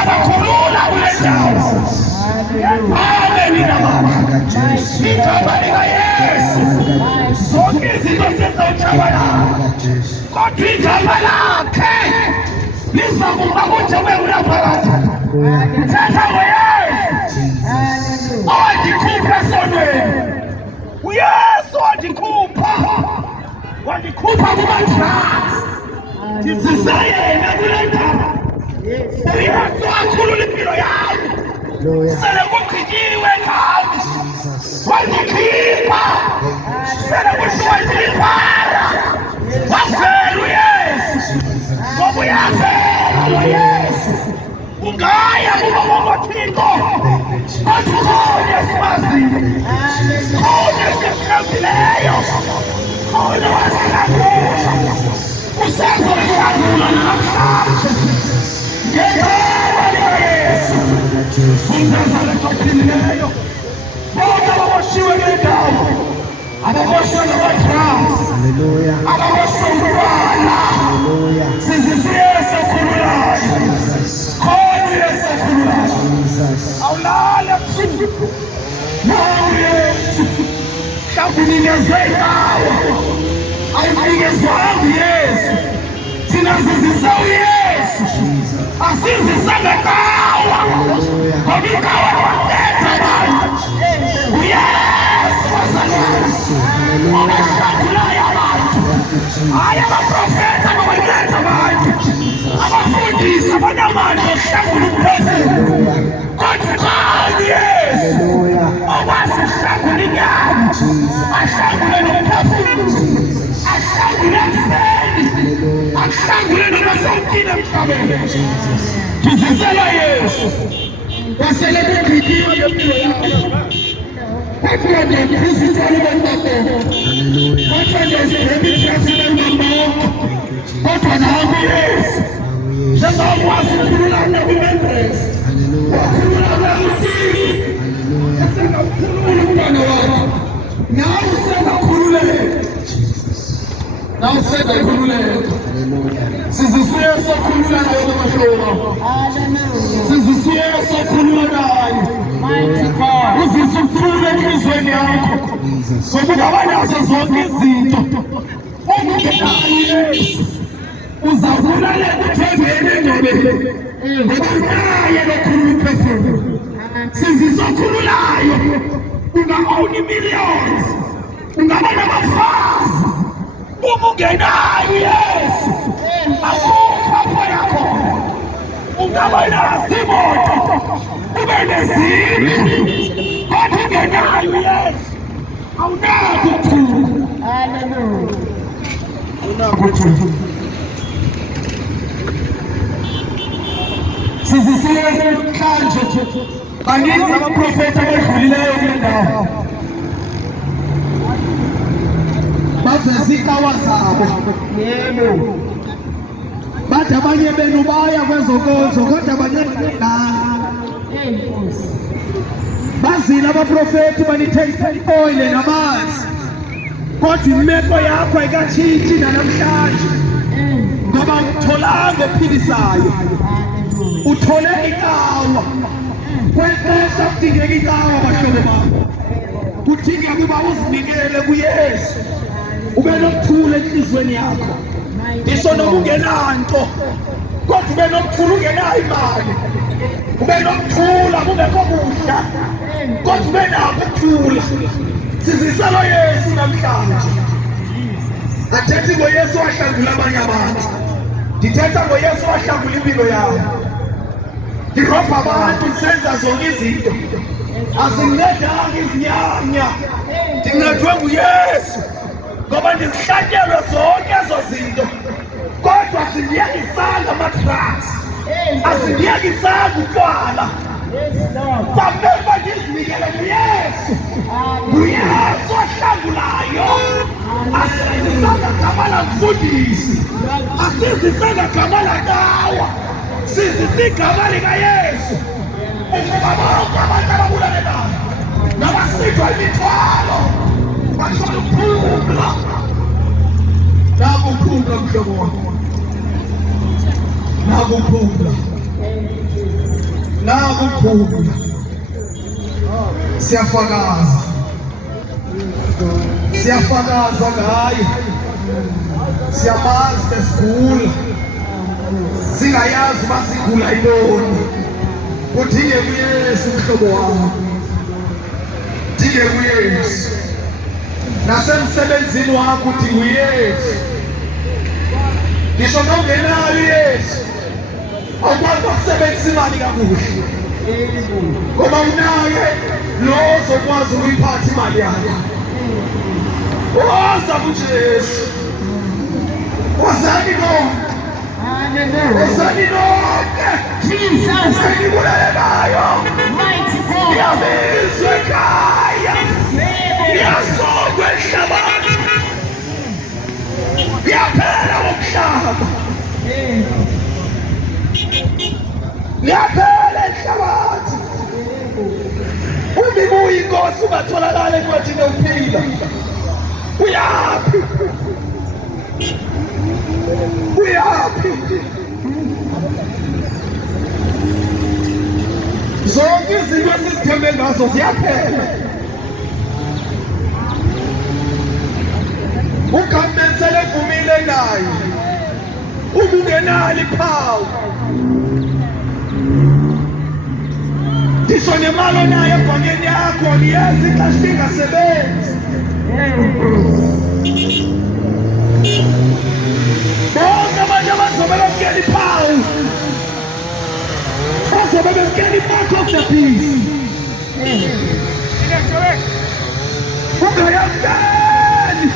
uyabakhulula kule ndawo. Amen namama. Igama likaYesu. Zonke izinto zizawutshabalala. Kodwa igama lakhe lizakuba kunjengoba unaphakathi. Thetha ngoYesu. Owandikhupha esonweni. uYesu wandikhupha kuma-drugs. Ndizisa yena kule ndawo. uYesu wakhulula impilo yami. Sele kugqityiwe ngami. Wandikhipha. Sele kushiwo ndilivara. Wavela uYesu. Ngoba uyavela uYesu. Ungaya kuba bongothixo. Athi khona esimazini. Khona esimhlambileyo. Khona wasilangela. Usazoyihangula namhlanje. Ngegama likaYesu. Unazareth ophilileyo. Bonke ababoshiwe kule ndawo. Ababoshiwe ngama-drugs. Ababoshiwe ngutywala. Sizisa uYesu okhululayo. Khona uYesu okhululayo. Awulale busuku. uYesu. Mhlawumbe unikezwe indawo. Ayinikezwanga uYesu. Thina sizisa uYesu. Asizisanga kawa. Ngoba ikawa wathetha abantu. uYesu wazalisa. Abashangulayo abantu. Hayi abaprofeta ababaletha abantu. Abafundisi abanamandla okuhlangula uphezulu. Kodwa ukhona uYesu. Okwazi ukuhlangula inyama. Ahlangule nomphefumulo. Ahlangule ekufeni. Ahlangule noma sewuphila emhlabeni. Ngizisela Yesu. Wasele kugqityiwe ngempilo yakho. Kodwa ndiyakuzitshela ubantwana. Kodwa ndiyazibheka ibhasi kodwa nawe uYesu. Njengokwazi ukukhululana kwi-membranes. Wakhululana kuThixo. Esengakukhulula umntwana wakho. Nawe usengakhululeka. Nawe usengakhululeka. Sizisa uYesu okhulula nayo kwamahlobo. Sizisa uYesu okhulula nayo. Uzisa ukuthula enhlizweni yakho. Ngoba ungabanazo zonke izinto. Uma ungenayo uYesu uzakulalela uthembele engcwabeni. Ngoba unaye lokhulula umphefumulo. Sizisa okhululayo. Unga-own millions. Ungaba nabafazi. Uma ungenayo uYesu akukho apho yakho. Ungaba nazo imoto. Ube nezindlu. Kodwa ungenayo uYesu awunako ukuthula. Haleluya. Awunako ukuthula. Sizisa uYesu namhlanje. Baninzi abaprofeta abadlulileyo kule ndawo. Baveza ikawa zabo. Yebo. Bathi abanye benu baya kwezokonzo kodwa abanye bangelanga. Bazile abaprofeti banithengisa i-oil namanzi. Kodwa imeko yakho ayikatshintshi nanamhlanje. Ngoba utholanga ophilisayo. Uthole ikawa. Kwexesha kudingeka ikawa bahlobo bami. Kudingeka ukuba uzinikele kuYesu. Ube nokuthula enhlizweni yakho. Ngisho noma ungenanto. Kodwa ube nokuthula ungenayo imali. Ube nokuthula kungekho kudla. Kodwa ube nakho ukuthula. Sizisa lo Yesu namhlanje. Athethi ngoYesu wahlangula abanye abantu. Ndithetha ngoYesu wahlangula impilo yami. Ngirobha abantu ngisenza zonke izinto. Azingincedanga izinyanya. Ndincedwe nguYesu. Ngoba ndizihlatyelwe zonke ezo zinto. Kodwa asindiyekisanga ama-drugs. Asindiyekisanga utywala. Kwamele ndizinikele kuYesu. nguYesu ohlangulayo. Asizisanga gama lamfundisi. Asizisanga gama lakawa. Sizisa igama likaYesu. Ukuba bonke abantu ababulalelayo nabasindwa imithwalo bathola ukuphumla. Nakuphumla mhlobo wami. Nakuphumla. kakhulu. Siyafakaza ngaye, siyamazi besigula, singayazi uba sigula yintoni. Udinge kuYesu mhlobo wami, udinge kuYesu. Nasemsebenzini wakho udinga uYesu. Ngisho nongenayo uYesu awukwazi ukusebenzisa imali kakuhle, ngoba unaye lo ozokwazi ukuyiphatha imali yakho. Woza kuJesu, wozani nonke, wozani nonke. Sengikulelekayo, ngiyabizwa ekhaya, ngiyasokwa emhlabeni, ngiyaphela umhlaba, ngiyaphela enhlabathi. Uma uyinkosi ungatholakala encwadini yokuphila, uyaphi? Uyaphi? Zonke izinto esizithembe ngazo ziyaphela. Ugovernment selevumile naye, uma ungenalo iphawu, ngisho nemali onayo ebhankeni yakho niyazi ixesha lingasebenzi. Bonke abantu abazobe bemkela iphawu bazobe bemkela i-mark of the beast. Ungayamkeli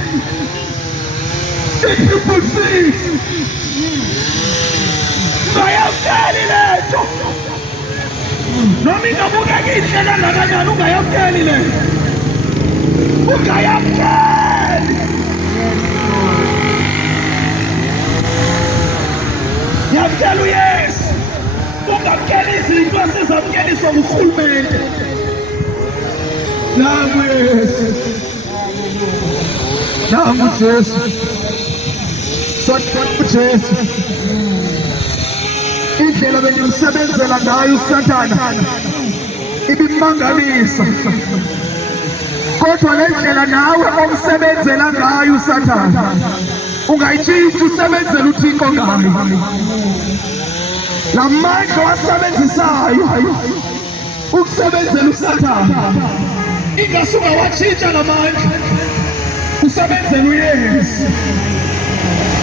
i-triple six, ungayamkeli lento. Noma ingabukeka inhle kangakanani, ungayamkeli lento, ungayamkeli. Yamkela uYesu, ungamkeli izinto esizamkeliswa ngurhulumente. Nangu uYesu, nangu uJesu, sodwa uJesu. Indlela bengimsebenzela ngayo uSathana ibimangalisa, kodwa le ndlela nawe omsebenzela ngayo uSathana ungayitshintsha, usebenzela uThixo ngayo. La mandla wasebenzisayo ukusebenzela uSathana ingase ungawatshintsha la mandla, usebenzela uYesu,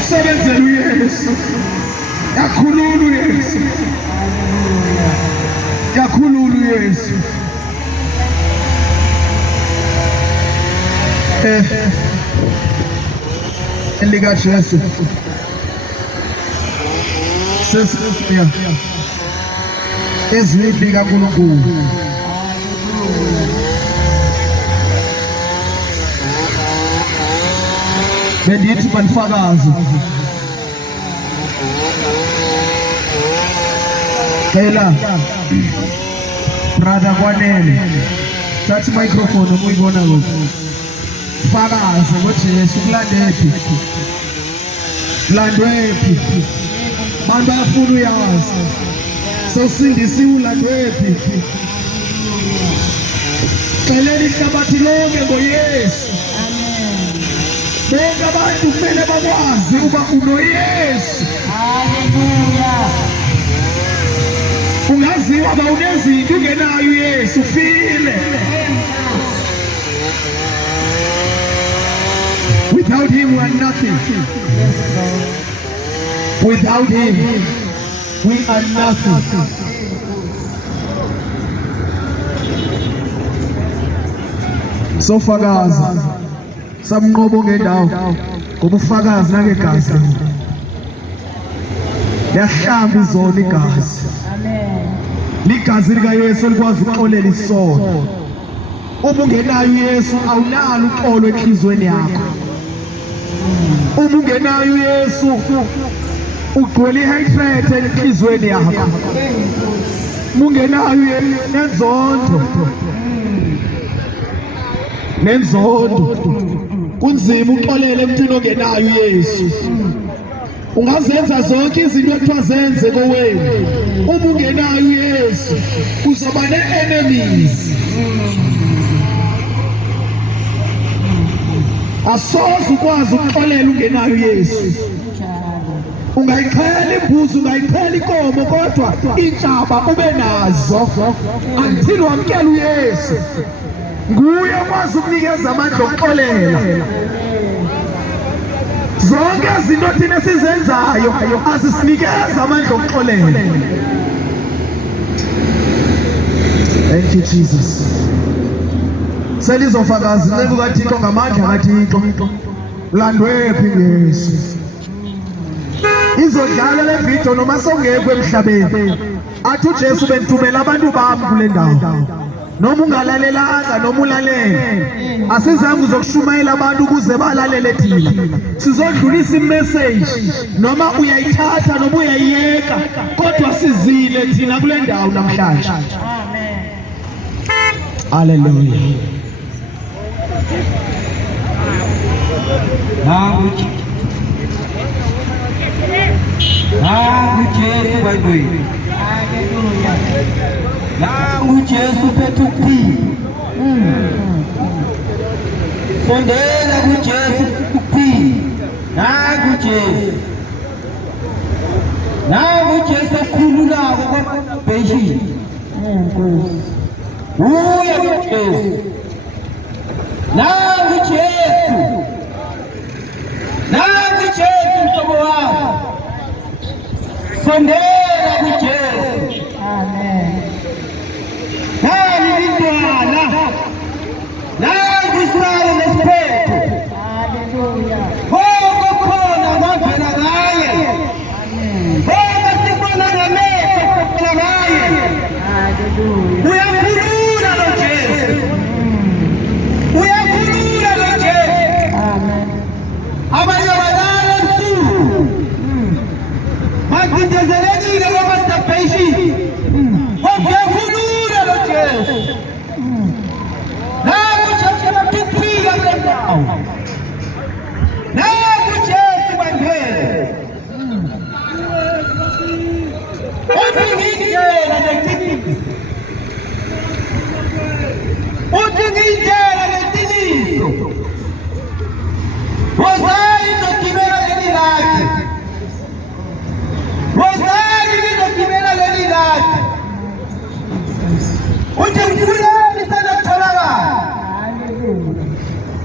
usebenzela uYesu. Yakhulula uYesu, yakhulula uYesu. LikaJesu sesiya ezwini kaNkulunkulu. Bendithi banifakazi, Ela brother Kwanele, thatha microphone umuyibona lokho. Fakaze ukuthi Yesu kulandephi, kulandwephi. Abantu bayafuna uyazi, sosindisiwe ulandwephi. Xelele ihlabathi lonke ngoYesu. Bonke abantu kumele bakwazi uba unoYesu. Haleluya. Ungaziwa ba unezinto ungenayo uYesu, ufile. Without him we are nothing. Without him we are nothing. So fakaza samnqobo ngendawo ngoba ufakazi nangegazi yahlamba izona igazi. Ligazi likaYesu likwazi ukuxolela isono. Uma ungenayo uYesu awunalo uxolo enhlizweni yakho. Uma ungenayo uYesu ugcwele i-hatred enhlizweni yakho. Uma ungenayo nenzondo kunzima uxolele emntwini ongenayo uYesu. Ungazenza zonke izinto ekuthiwa zenze kowenu. Uma ungenayo uYesu uzoba ne-enemies. Asoze ukwazi ukuxolela ungenayo uYesu. Ungayiqhela imbuzi, ungayiqhela inkomo, kodwa intshaba ube nazo until wamkela uYesu. Nguye okwazi ukunikeza amandla okuxolela. Zonke izinto thina esizenzayo azisinikeza amandla okuxolela. Thank you Jesus. Selizofakaza inceku kaThixo ngamandla kaThixo. Landwephi Yesu. Izodlala le video noma songekho emhlabeni. Athi uJesu bentumela abantu bami kule ndawo. Noma ungalalelanga noma ulalele, asizange uzokushumayela abantu ukuze balalele thina. Sizodlulisa imessage noma uyayithatha noma uyayiyeka, kodwa sizile thina kule ndawo namhlanje. Amen. Hallelujah. Jesu bantwini. Nangu Jesu phethe ukuphila. Sondela kuJesu ukuphila. Nangu Jesu. Nangu Jesu okhululako kwababheshini. Uye kuJesu. Nangu Jesu. Nangu Jesu mhlobo wami. Sondela kuJesu. Amen. Nani bintwana. Nangu isibalo nesiphetho. Haleluya. Konke khona kwavela ngaye. Amen. Konke sibona ngamehlo kwavela ngaye. Haleluya. Uyakhulula lo Jesu. Uyakhulula lo Jesu. Amen. Abanye badala ebusuku. Macindezelekile kwamastepeshi. Uyakhulula lo Jesu. Nangu Jesu akuphila kule ndawo. Nangu Jesu bantwini. Uthi ngiyindlela neqiniso. Uthi ngiyindlela neqiniso. Wozani nizogibela leli lakhe. Wozani nizogibela leli lakhe. Uthi ngifulani senatholakala.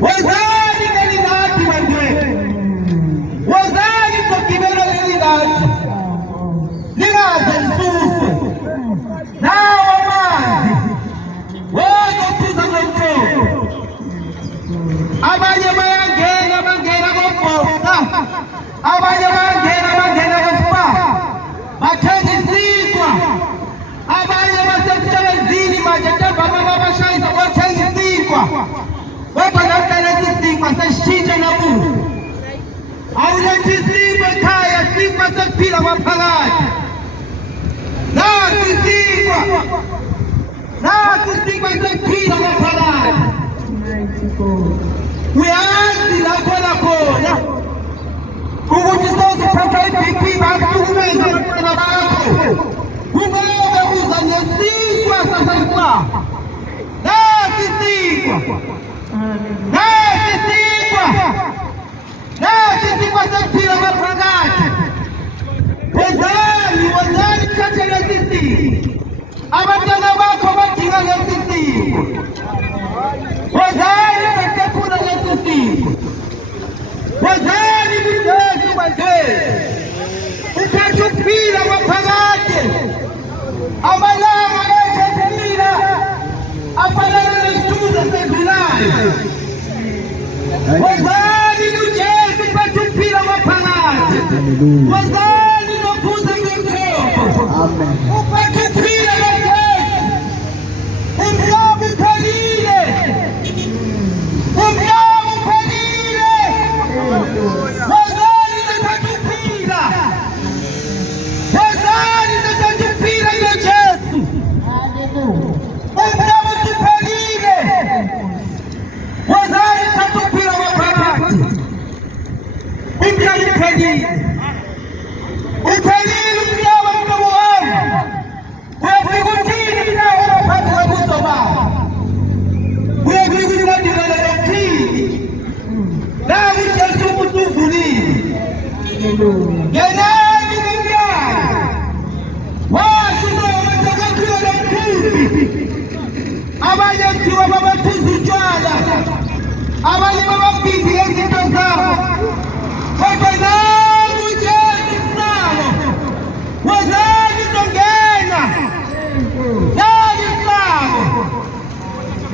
Wozani leli lakhe bantwini. Wozani nizogibela leli lakhe. Lingaze lisuse. Nawo amanzi. Wozophuza ngomthombo. Abanye bayangena bangena kobhosa. Abanye bangena kospa. Bathenga isinkwa. Abanye basemsebenzini manje ntambama abashayisa bathenga isinkwa. Kodwa namhlanje isinkwa sesishintshe namuhla. Awulethi isinkwa ekhaya, isinkwa sekuphila maphakathi. Nasi isinkwa. Nasi isinkwa sekuphila maphakathi. Uyazi lapho khona ukuthi soziphatha iBP bakuhlukumeza abantwana bakho. Kungoba uza nesinkwa sasesiba. Nasi isinkwa. Nasi isinkwa. Nasi isinkwa sekuphila maphakathi. Wozani thathe lesi sinkwa. Abantwana bakho badinga lesi sinkwa. Wozani betephula lesi sinkwa. Wozani kuJesu bantwini. Uthathe ukuphila maphakathi. Amalanga ethephila afanele nesithuza sedlulayo. Wozani kuJesu uthathe ukuphila maphakathi. Wozani nophuza ngomthombo. Amen. Uphathe ukuphila maphakathi. Umhlaba uphelile. Umhlaba uphelile. Wozani uthathe ukuphila. Wozani uthathe ukuphila ngoJesu. Haleluya. Umhlaba uphelile. Wozani uthathe ukuphila maphakathi. Umhlaba uphelile. bizi ngezinto zabo, kodwa nangu Jesu sabo. Wozani zongena, nani sabo.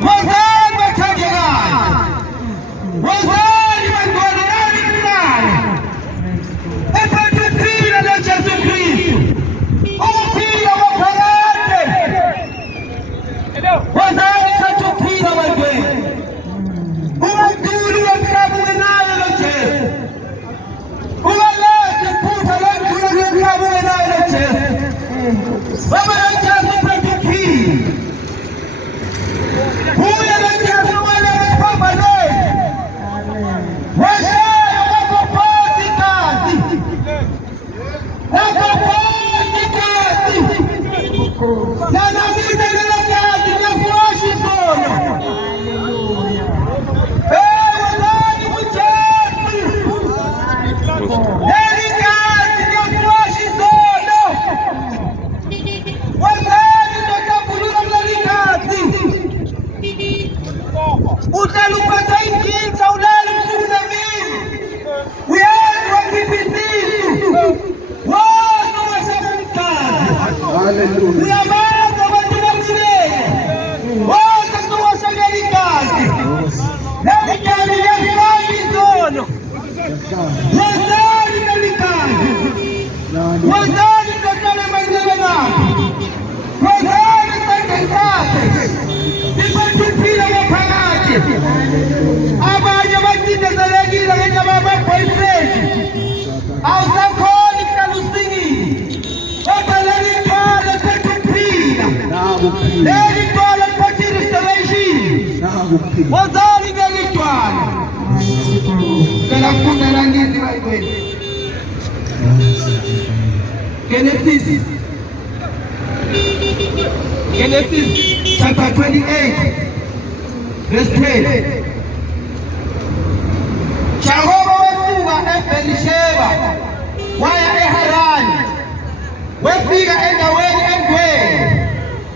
Wozani bathandekayo, wozani bantwana, nani sabo. Ephethe ukuphila noJesu Kristu, ukuphila kwaphakade. Wozani thatha ukuphila bantwana. Ungaduli wemhlaba ungenayo lo Jesu. Ungaletha iphutha lodula lomhlaba ungenayo lo Jesu. Baba lo Jesu uphethe ukuphila. Uye lo Jesu wena esiphambanweni. Washaya wakophoza igazi. Wakophoza igazi. Nanamite lelo gazi liyasiwasha isono. Wozani kuJesu. Leli gazi liyasiwasha isono. Wozani lizohlambulula kuleli gazi. Uhlala uphatha ingitha, ulala ubusuku nemini. Uyazi wakhipha isisu. Wonke owashaya igazi. Hallelujah. Uyamazi abantu bamulele. Wonke sowashayela igazi. Leli gazi liyasiwasha isono. Wozani leli gazi. Wozani lizohlala emanceleni akho. Wozani isandla sakhe siphethe ukuphila kwaphakade. Abanye bacindezelekile ngenxa yama-boyfriend. Awusakhona ukuhlala usingile. Kodwa leli thwala liphethe ukuphila. Leli thwala liphethe i-restoration. Wozani leli thwala. Ngicela kufundela ngithi eBhayibhelini. Genesis chapter 28 verse 12. Jehova wasuka eBhelisheba waya eHarani, wafika endaweni engcwele,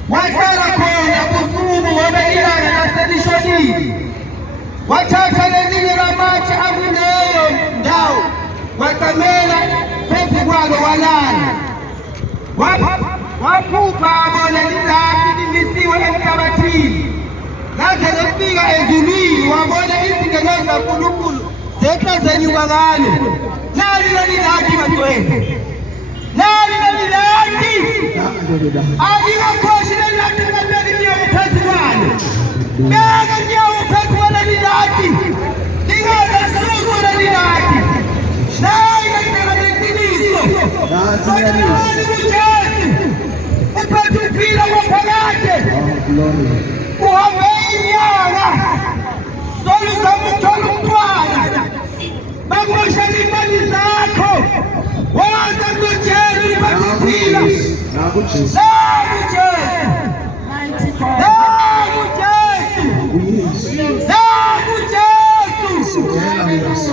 wahlala khona usuku ngoba ilanga laselishonile. Wathatha lelinye lamatshe akuleyo ndawo, wacamela phezu kwalo walala. Waphupha abona lilapi limisiwe emhlabathini. Laze lefika ezulwini, wabona izingelo zikaNkulunkulu zehla zenyuka ngalo. Nali leli lathi bantwana, nali leli lathi. Akikakhoshi leli lathi ngabeka inyawo phezu kwalo. Beka inyawo phezu kwaleli lathi. Lingazasusu leli lathi. Nayi ngandlela leqiniso. Sondelani kuJesu. Uphethe ukuphila kwaphakade. Uhambe inyanga. Soluzama ukuthola umntwana. Bakumoshela imali zakho. Woza kuJesu uphethe ukuphila. NakuJesu.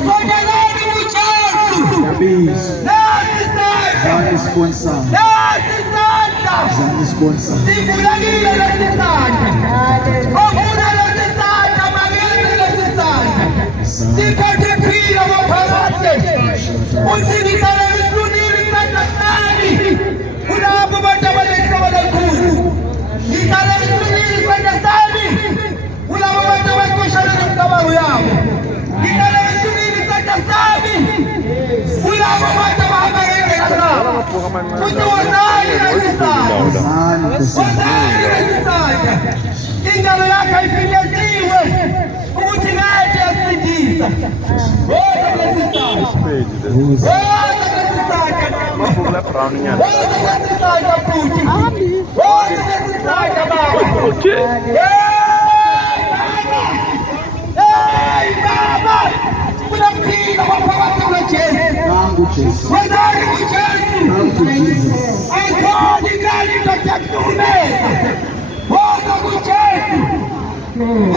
Sondelani kuJesu. Zani sponsor. Zani sponsor. Sivulekile lesi sandla. Ofuna lesi sandla, makeze lesi sandla. Siphethe ukuphila kwaphakade. Uthi ngihlala ngisilunile isandla sami kulabo bantu abanehloko elikhulu. Ngihlala ngisilunile isandla sami kulabo bantu abacoshana nemicabango yabo. Ngihlala ngisilunile isandla sami kulabo bantu abahamba ngendlela zabo. Uthi wozani lesi sandla. Wozani lesi sandla. Ingalo yakho ayifinyetiwe ukuthi ngeke yasindisa. Woza lesi sandla. Woza lesi sandla. Woza lesi sandla futhi. Woza lesi sandla baba. Hey baba. Kunaphila kwaphakade kuJesu. NakuJesu. Wozani kuJesu. NakuJesu. Ayikhona ingane izokuhlukumeza. Woza kuJesu.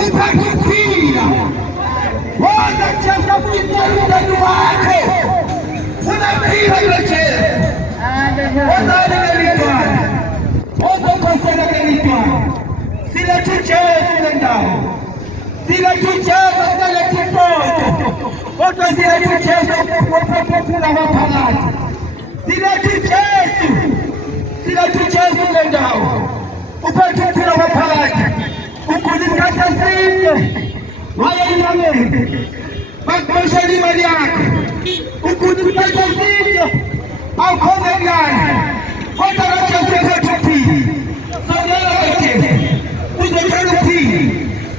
Uphethe ukuphila. Woza Jesu afuyisela umndeni wakho. Unaphila kuJesu. Wozani leli thwala. Wozokhosela leli thwala. Silethe uJesu kule ndawo. Silethe uJesu, silethe isondo. uphethe ngaphakathi. Silethi Jesu le ndawo. Uphethe ukuphila ngaphakathi. Ukhona isikhathi eside. Waye enyameni. Bakumoshela imali yakho. Ukhona isikhathi eside. Awukhona ekulala. Kodwa lo Jesu uphethe ukuphila. Songela kuJesu. Uzothola ukuphila.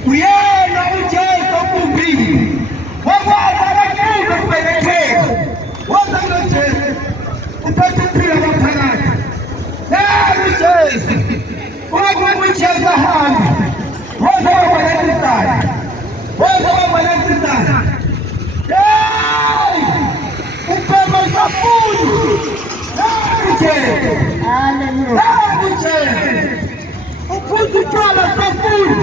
Uyena uJesu okuphila. Wakwazi abakhulu esibelethweni. Woza lo Jesu. Uphethe ukuphila ngaphakathi. Yena uJesu. Wakwazi uJesu ahambe. Woza wabalethisa. Woza wabalethisa. Hey! Upema safuni. Hey uJesu. Hallelujah. Hey uJesu. Uphuza utshwala safuni.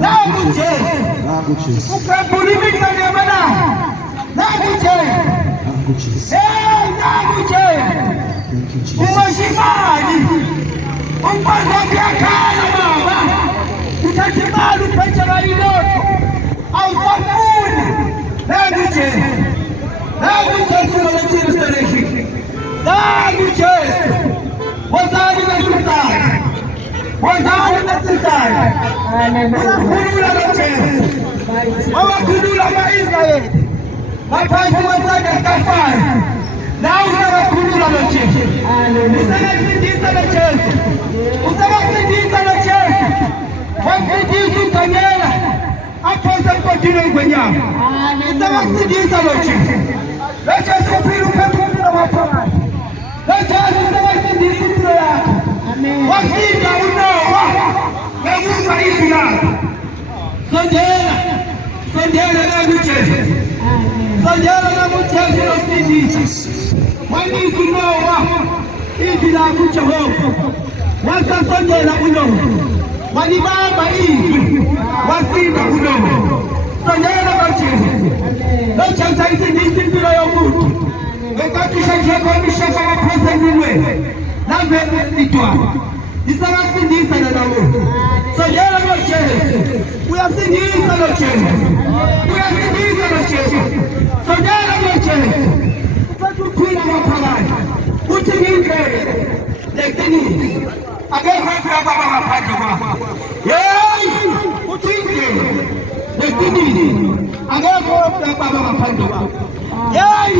Hey uJesu. Ukabula imingane yamalanga. Hey uJesu. Hey uJesu. Umashimali. Umfazi wakho uyakhala baba. Uthatha imali uphethe ngayilotho. Awusafuni. Hey uJesu. Hey uJesu ulethe restoration. Hey uJesu. Wozani nesisana. Wozani nesisana. Uyakhulula lo Jesu. Wawakhulula ama-Israyeli. Ngaphansi kwesandla sikaFaro. Nawe usebakhulula lo Jesu. Usebasindisa lo Jesu. Usebasindisa lo Jesu. Wamsindisa uDanyela aphose emgodini engwenyama. Usebasindisa lo Jesu. Lo Jesu uphila uphethe ukuphila ngaphakathi. Lo Jesu usebasindisa impilo yakho. Wasinda uNowa ngekuzwa izwi lakho. Sondela la kuJesu. Sondela la kuJesu losindisa. Wanizwa uNowa izwi lakho uJehova. Wasondela uNowa. Walibamba izwi. Wasinda uNowa. Sondela kuJesu. Lo Jesu ayisindisa impilo yomuntu. Ngenkathi usheshekho imishekho abaphose emlilweni. Nambe idwala. Isakasindisa nalawo. Sondela lo Jesu. Uyasindisa lo Jesu. Uyasindisa lo Jesu. Sondela lo Jesu. Uphethe ukuphila ngaphakathi. Uthi ngindlela leqiniso. Akekho baba ngaphandle kwakho. Hey! Uthi ngindlela leqiniso. Akekho baba ngaphandle kwakho. Hey!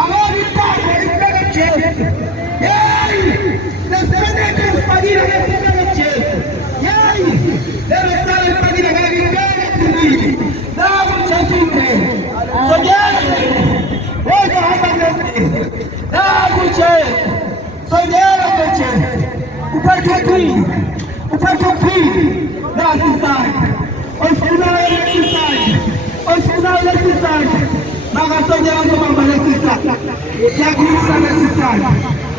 Akekho isithandwa isibeke Jesu. Hey! Leseneke isibadile lesibeke Jesu. Hey! Lesale isibadile ngakibeke sibili. Naku Jesu ngene. Sondela. Woza hamba nesibili. Naku Jesu. Sondela lo Jesu. Uphethe ukuphila. Uphethe ukuphila. Nasi isandla. Osifunayo lesi isandla. Osifunayo lesi isandla. Makasondela uzobamba lesi isandla. Siyakhulisa lesi isandla.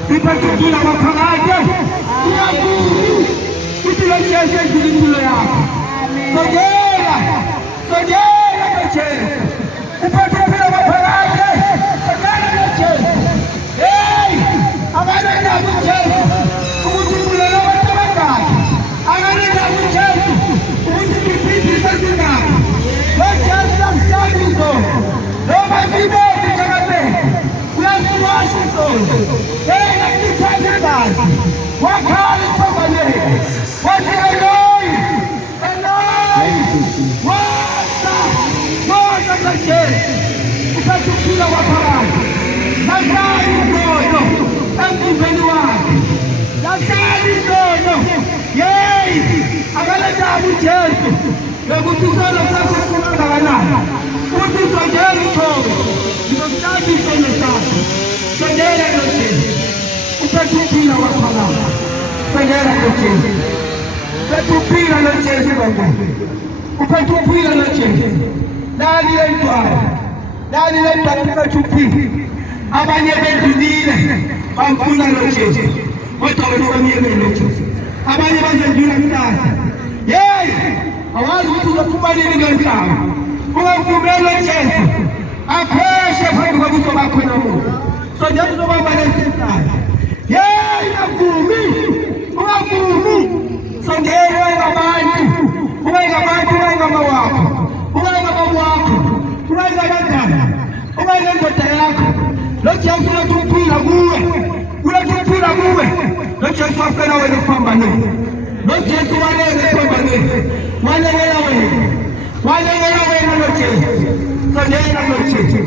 Siphethe ukuphila ngaphakathi. Uyakhulu. Uthi lo Jesu edlula impilo yakho. Sondela. Sondela lo Jesu. Uphethe ukuphila ngaphakathi. Sondela lo Jesu. Hey! Akanena kuJesu. Ukuthi ubulela abantu abadala. Akanena kuJesu. Ukuthi ngibhidisa izindaba. Lo Jesu uyasihlaba izolo. Noma sibone njengaphela. Uyasiwasha izolo. Yena kuthanda igazi. Wakhala isibambaneni. Wathi Eloi. Eloi. Woza. Woza lo Jesu. Uphethe ukuphila ngaphakathi. Nahlala izono emzimbeni wakhe. Nahlala izono. Yeyi! Akalethayo uJesu. Nokuthi isono sakho sikangakanani. Uthi sondela uThobe. Ngizokuthatha isono sakho. Sondela lo Jesu. Uphethe ukuphila ngaphakathi. Sondela lo Jesu. Uphethe ukuphila lo Jesu bangani. Uphethe ukuphila lo Jesu. Nali le ntwala. Nali le ntwala uphethe ukuphila. Abanye bedlulile bamfuna lo Jesu. Kodwa wena wamyekela lo Jesu. Abanye bazendlula kusasa. Hey! Awazi ukuthi uzophuma nini ngenhlamba. Ungavumeli lo Jesu. Akhweshe phambi kobuso bakho nomuntu. Sondela uzobamba lesi isandla. Hey! Ungavumi. Sondela ngabantu. Ungabantu ungangabawakho. Ungangabawakho. Ungangabadala. Ungangendoda yakho. Lo Jesu unatuphila kuwe, unatuphila kuwe. Lo Jesu wafela wena kuphambaneni, lo Jesu walele kuphambaneni, walekela wena lo Jesu. Sondela lo Jesu,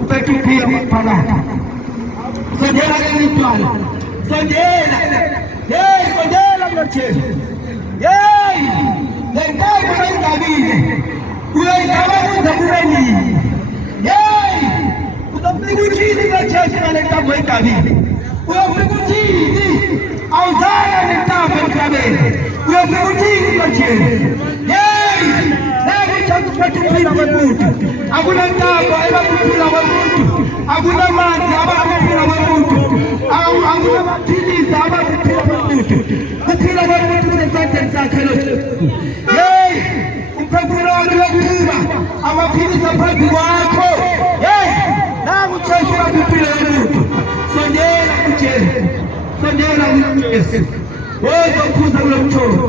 upetuphila phakathi, sondela ngemithwalo, sondela lo Jesu. Lenkayi uyayigabile, uyayigabakuza kube nini. Uzofika uthini lo Jesu ngale ntambo oyigabile? Uyofika uthini? Awuzanga nentambo emhlabeni, uyofika uthini lo Jesu? Jesu uphethe ukuphila komuntu, akunantambo ebakuphila komuntu, akunamanzi abakuphila komuntu, akunamaphilisi abakuphila komuntu. Kuphila komuntu kusesandleni sakhe lo Jesu. Umphefumulo wakhe uyaphila, amaphilisi aphansi kwakho. Nangu Jesu uyakuphila komuntu. Sondela kuJesu, sondela kuJesu. Wozophuza kulo mthombo,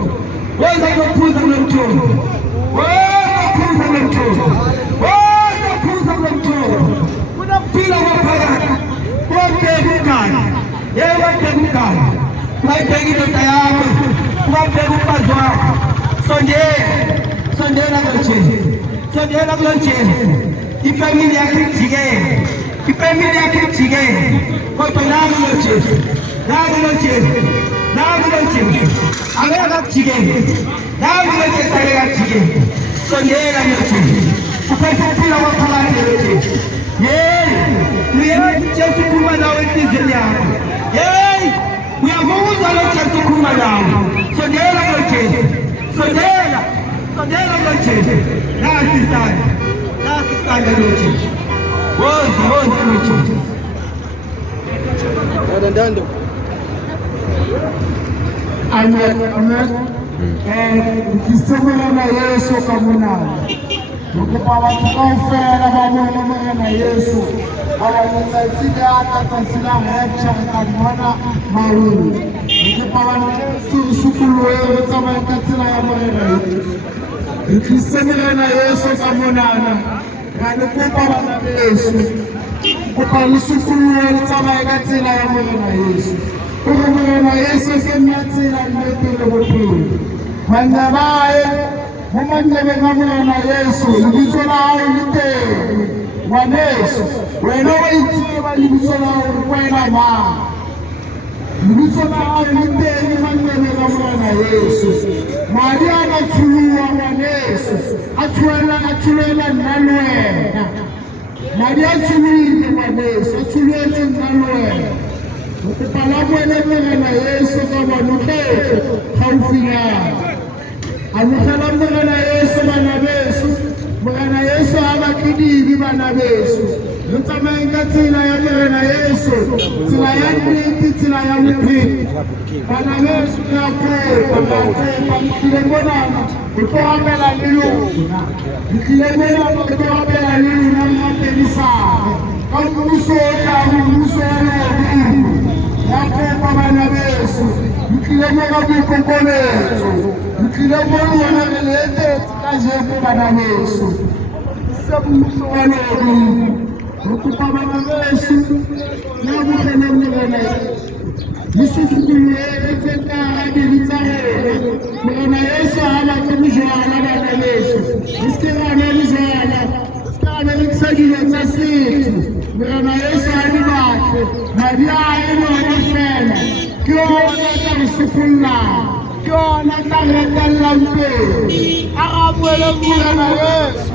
wozophuza kulo mthombo, wozophuza kulo mthombo, wozophuza kulo mthombo. Unaphila kwaphakathi, wabheka ukani, wabheka ukani. Ungayibheka indoda yakho, ungabheka umfazi wakho. Sondela kulo Jesu, sondela kulo Jesu. Ifamily yakhe ijikele, ifamily yakhe ijikele. Kodwa nangu lo Jesu, nangu lo Jesu, nangu lo Jesu. Angeke akujikele, nangu lo Jesu angeke akujikele. Sondela lo Jesu, uphethe ukuphila kwaphakathi lo Jesu. Uyazi Jesu ukhuluma nawe enhliziyweni yakho. Uyamuzwa lo Jesu ukhuluma nawe. Sondela lo Jesu, sondela lo Jesu. Nasi isandla lo Jesu. Woza lo Jesu. Amen. Ngisemelana Yesu kamunana. Ukuba abantu bawufela babona Yesu. Abakutsatile akatsatila hetsha kamona mawulu. Ukuba abantu sukuluwe tsamaya ka tsela ya morena Yesu. Ngisemelana Yesu kamunana. Ngani kuba bana Yesu. Ukuba sukuluwe tsamaya ka tsela ya morena Yesu. Morena Yesu ke myatsela nnetile bophelo. Manyabaye mo manyabeng a morena Yesu lebitso la hao le teng. Ngwaneso wena wa itseba lebitso la hao re wena mang. Lebitso la hao le teng manyabeng a morena Yesu. Madi a na tshuluwa ngwaneso, a tshulela nna le wena. Madi a tshuluile ngwaneso, a tshulietse nna le wena. Ukupala mwene morena Yesu ka banokgetho gaufinyana. Amogela morena Yesu bana beso, morena Yesu a batledibi bana beso. Re tsamayeng ka tsela ya morena Yesu, tsela ya nnete, tsela ya bophelo. Bana beso re a kopa, nkile monana o tlo rapela le lona, nkile monana o tlo rapela le lona mmapedisane ka mmuso o tlang, mmuso wa lona. Ya kopa bana beso, nkile mo ka boikokobetso, nkile mo lona re le etetse kajeno bana beso. Se mmuso wa lona, re kopa bana beso ya bogele morena Yesukuluwe tse ka dili tsa rona. Morena Yesu a batle bojwala bana beso, re se ra nwa bojwala, se ka berekisa dilo tsa setso. Morena Yesu a di batle, madi a eno fela ke ona tla re sokollang, ke ona tla re etellang pele. A rapele morena Yesu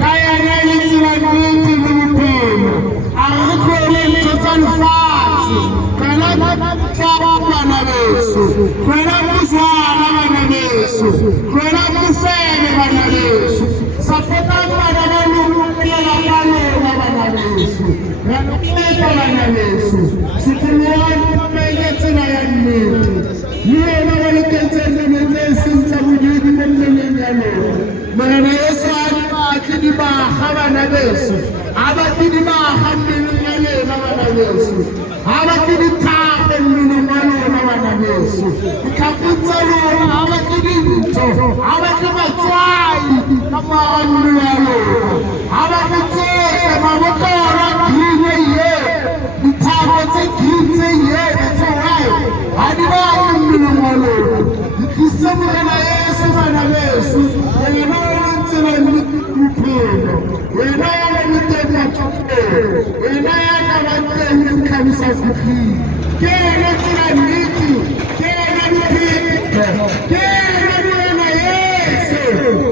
ka yena le tsela nnete le bophelo. A re tlohele ntho tsa lefatshe, kwena motshwaro bana beso, kwena bojwala bana beso, kwena bofebe bana beso. Sapotang bana ba lona pela ka lona bana beso, re lokela bana beso. Sekoloane tsamaya tsela ya nnete, le yena ba loketse dilo tse seng tsa bodimo mo mmeleng ya lona. Morena Yesu a di batle dibaga bana beso, a batle dibaga mmeleng ya lena bana beso, a batle dithapo mmeleng wa lona bana beso, ditlhakong tsa lona a batle dintho, a batle matswai ka maranno ya lona, a batle tsohle mabotlolo dine ye kabisa ufikiri. Kera tuna miti, kera miti, kera mwana Yesu,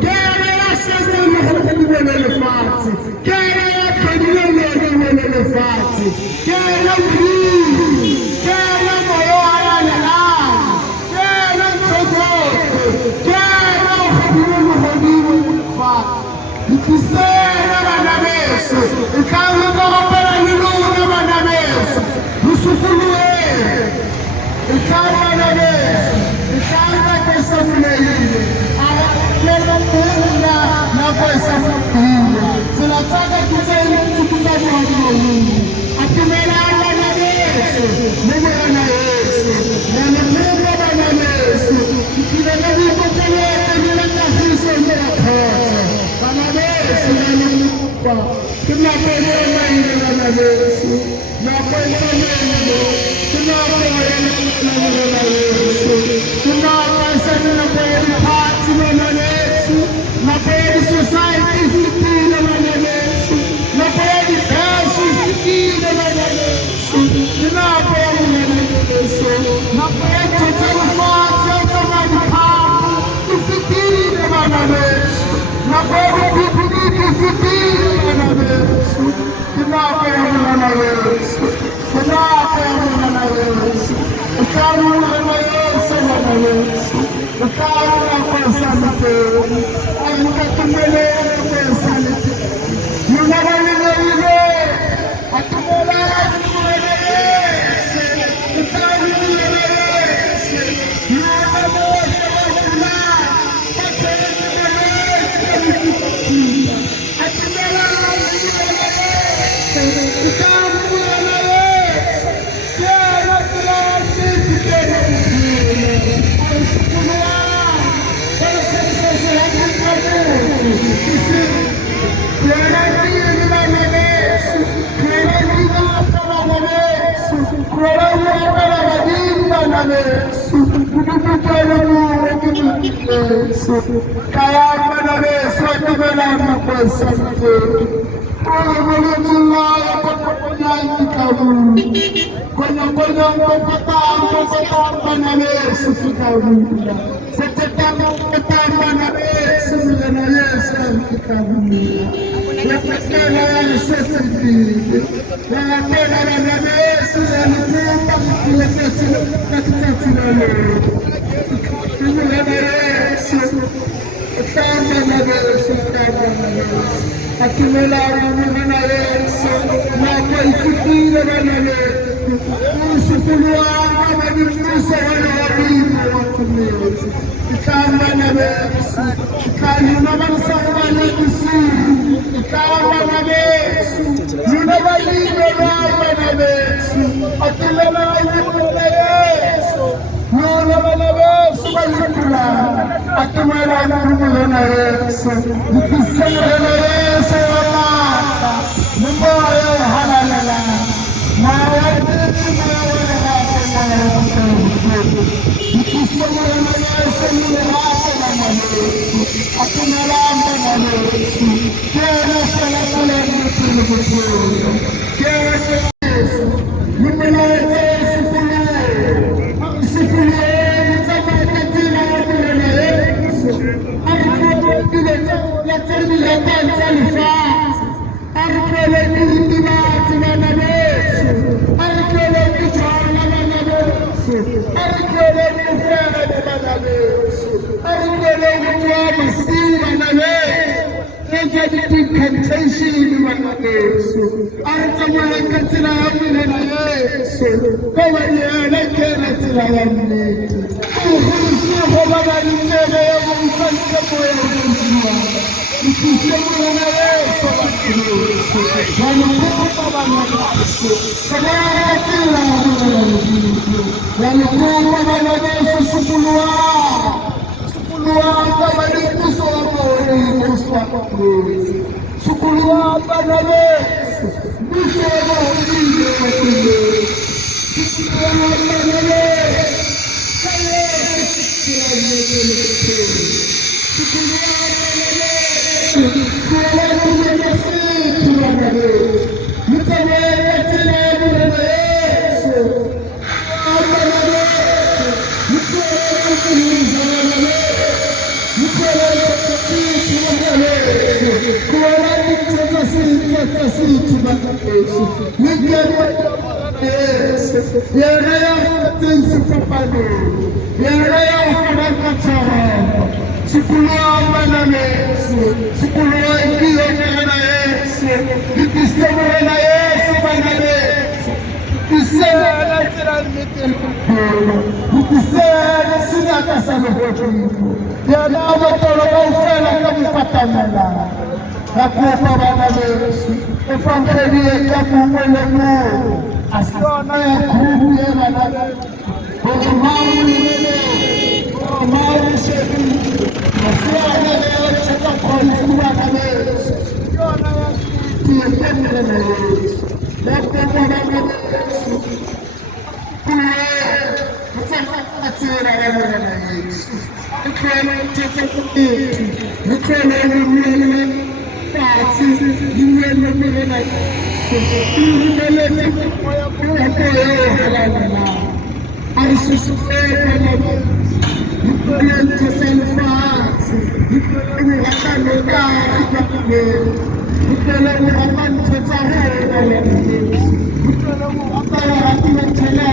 kera yashaza mwana nafasi, kera yakadile mwana nafasi, kera mtii, kera moyo alala, kera mtoto, kera uhadimu nafasi. Ikisema bana Yesu, ikaanza kupera niluna bana Yesu, usufulie, ikaanza na Yesu, ikaanza pesa mleile, akapenda kuunda na pesa mleile. Tunataka kutenda tukizaji wa Mungu, akimelala na Yesu, Mungu ana Yesu, na Mungu bana Yesu, ikilele vipo kwenye bila tatizo bila kosa. Tunapenda maisha na Yesu, tunapenda Mungu, tunapenda Yesu, tunapasa tunapenda party na Yesu, tunapenda society fikiri na Yesu, tunapenda kazi fikiri na Yesu, tunapenda Yesu, tunapenda tunafanya kama mpango fikiri na Yesu, tunapenda isithethe sithi Yesu ngikele Yesu yena yafathisa papalo yena yafathisa sikulwa na Yesu sikulwa ngiyo na Yesu ngikisema na Yesu bana Yesu kisela tsela metelo ngikisela sinaka sana hoto yena abatolo baufela kamufatamela nakupa bana Yesu efangeliye kamuwele mo asona ya kubu yena na mawu lele mawu shebi asona ya chaka kwa bana Yesu yona ya tiyetemele na Yesu nakupa bana Yesu kutsela bana Yesu ikhona thethe kuthi ikhona umyeni phansi imyeni mina imyeni moya halala ayisufeka nabo imyeni thethe phansi imyeni hakaloka ikaphe imyeni hakanthetha halala imyeni hakanthetha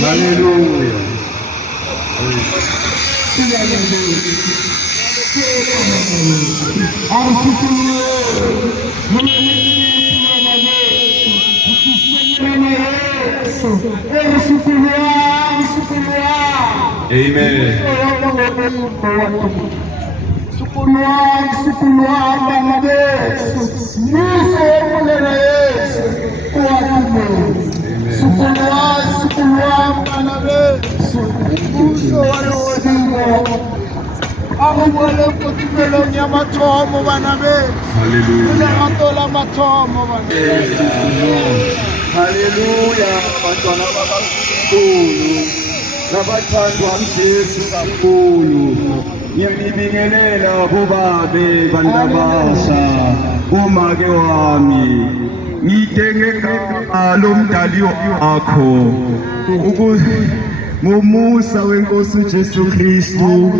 Hallelujah. Amen. Sukulwa bana Yesu Yesu mulera Yesu sukulwa bana Yesu uso walodingo amubole kutimelo nyamathomo bana Yesu Hallelujah. matola mathomo bana Hallelujah. Bantwana babankulu nabathandwa Jesu kakhulu ngiyabingelela bobabe bandabasha umake wami ngidenge ngegama lomdali wakho ngomusa wenkosi uJesu Kristu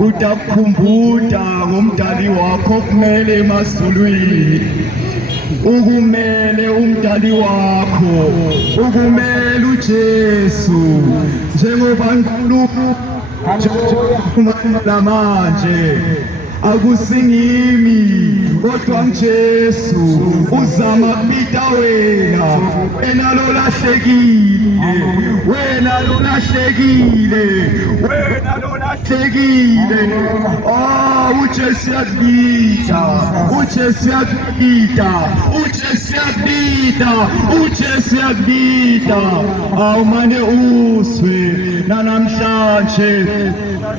utakukhumbuta ngomdali wakho kumele emazulwini ukumele umdali wakho ukumele uJesu njengoba uNkulunkulu manje akusingimi kodwa uJesu uzama kupita wena lolahlekile oh uJesu yakubita awumane uswe namhlanje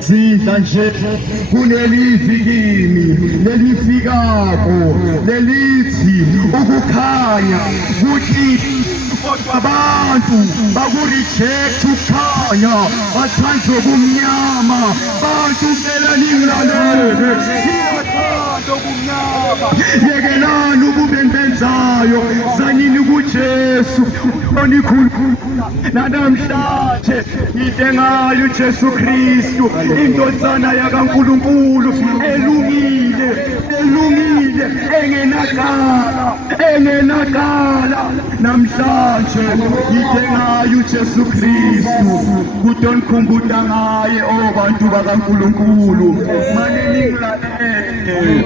sidla nje kunelivi kimi lelifikako lelithi ukukhanya kuthi kodwa abantu bakureject ukukhanya bathanda ubumnyama bantu kumele ningilalele bathanda ubumnyama yekelani ububenzayo zanini kuJesu onikhulula namhlanje ngitengayo uJesu Kristu indodana yakaNkulunkulu elungile engenakala namhlanje ngitengayo uJesu Kristu kutonkhumbuta ngaye bantu bakaNkulunkulu manje ningilalele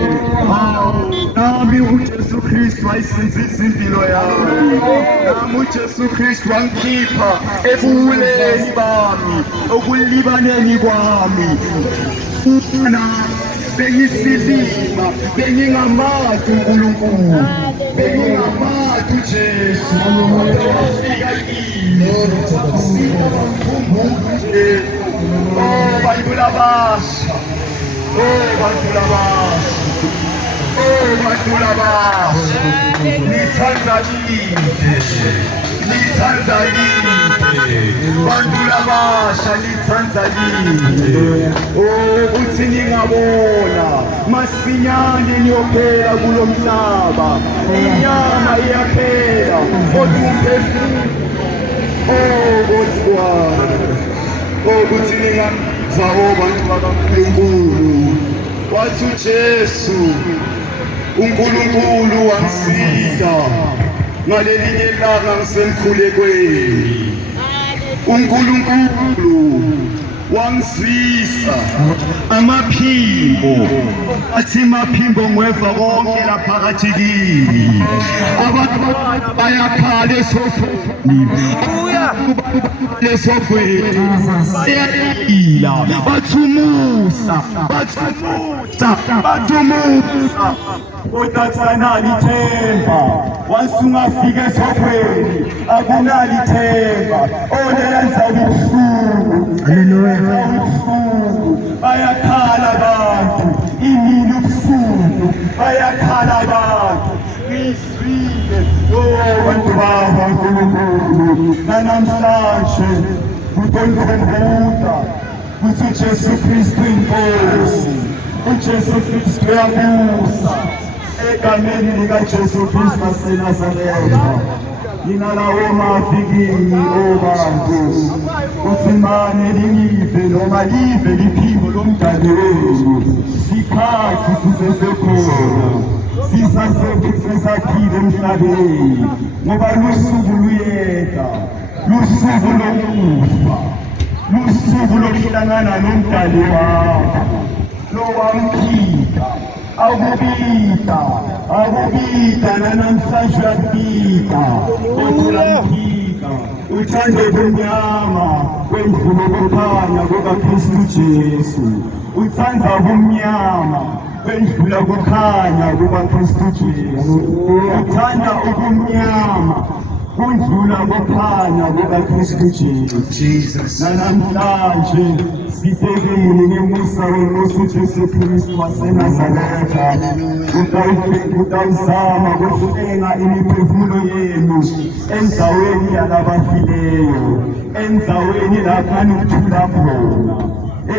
nami uJesu Kristu ayisinzisa impilo yami nami uJesu Kristu wangikhipha ebuleni bami okulibaneni kwami bengisilima bengingamazi uNkulunkulu bengingamazi uJesu wafika labasha, oh bantu labasha, oh bantu labasha, lithanzanite, bantu labasha lithanzanite. Oh uthi ningabona masinyane niyophela kulo mhlaba, inyama iyaphela kodwa umphefumulo ukuthi ningamva bantu bakaNkulunkulu. Wathi uJesu uNkulunkulu wangisiza ngalelinye ilanga ngisemkhulekweni. uNkulunkulu wangisiza amaphimbo athi maphimbo ngweva konke laphakathi kini. Abantwana bayakhala esofeni, lesofeni bayalila, bathumusa. Utatsanalithemba wasungafika esofeni akunalithemba olelenza ubuhlungu. Bayakhala abantu imini ubuhlungu, bayakhala abantu ngiyizwile bantu bakaNkulunkulu. Nanamhlanje kutonkhumbuza ukuthi uJesu Kristu inkosi, uJesu Kristu uyabusa. Egameni likaJesu Kristu waseNazaretha nginalawo mavikini obantu usimane lingive noma live liphimbo lomdali wenu. Sikhathi sisesekhona, sisakhile emhlabeni ngoba lusuku luyeza, lusuku lokufa, lusuku lokuhlangana nomdali wakho lowamkhipha. Akubita nanamhlanje uyakubita ulamkhipha. Uthande ubumnyama kwendlule kukhanya kukaKristu Jesu, uthanda ubumnyama kwendlula kukhanya kukaKristu Jesu, uthanda ubumnyama kundlula kukhanya kukaKristu Jesu. Nanamhlanje sibhekile ngemusa wenkosi uJesu Kristu waseNazaretha. Utawuzama kuhlenga imiphefumulo yenu endaweni yalabafileyo, endaweni lapha nikuthula khona,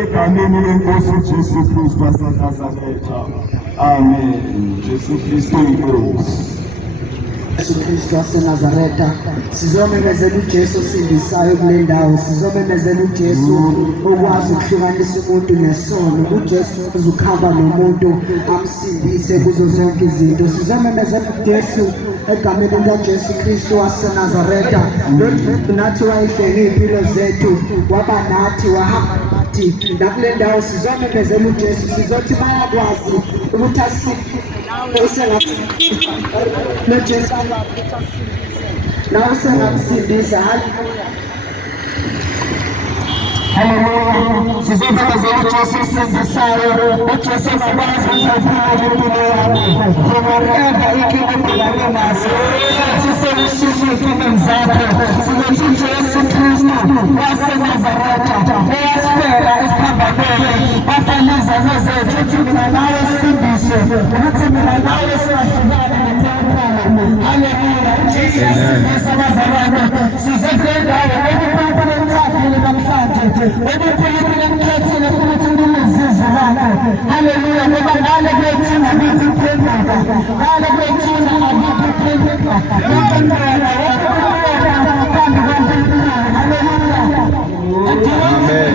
egameni lenkosi uJesu Kristu waseNazaretha. Amen. Jesu Kristu inkosi. Jesu Kristu waseNazaretha, sizomemezela uJesu osindisayo kule ndawo, sizomemezela uJesu okwazi ukuhlukanisa umuntu nesono, uJesu uzukhamba nomuntu amsindise kuzo zonke izinto. Sizomemezela uJesu egameni likaJesu Kristu waseNazaretha, lo nathi wayihlenga iy'mpilo zethu, waba nathi, wahamba nathi nakule ndawo. Sizomemezela uJesu, sizothi bayakwazi ukuthi noJesu nawe sengakusindisa. Haleluya. Sizomemezela uJesu osindisayo, uJesu ongakwazi ukuthi aphile impilo yakho forever, ikhiphe ebhekane naso, siselushintshe iy'mpilo zakho. Sizothi uJesu Kristu waseNazaretha uyasifela esiphambanweni, wafanezane zethu uthi mina nawe sindiswe, ukuthi mina nawe singahlukani nenkulunkulu. Haleluya. uJesu wasindisa abazalwane. Sizekule ndawo okukhulunkulu emthathile namhlanje, okukhulunkulu emkhethile ukuthi kulizizwe lakho. Haleluya. Ngoba ngale kwethina abikho iphenduka, ngale kwethina abikho iphenduka. Unkulunkulu phambi kwaNkulunkulu. Haleluya. Amen.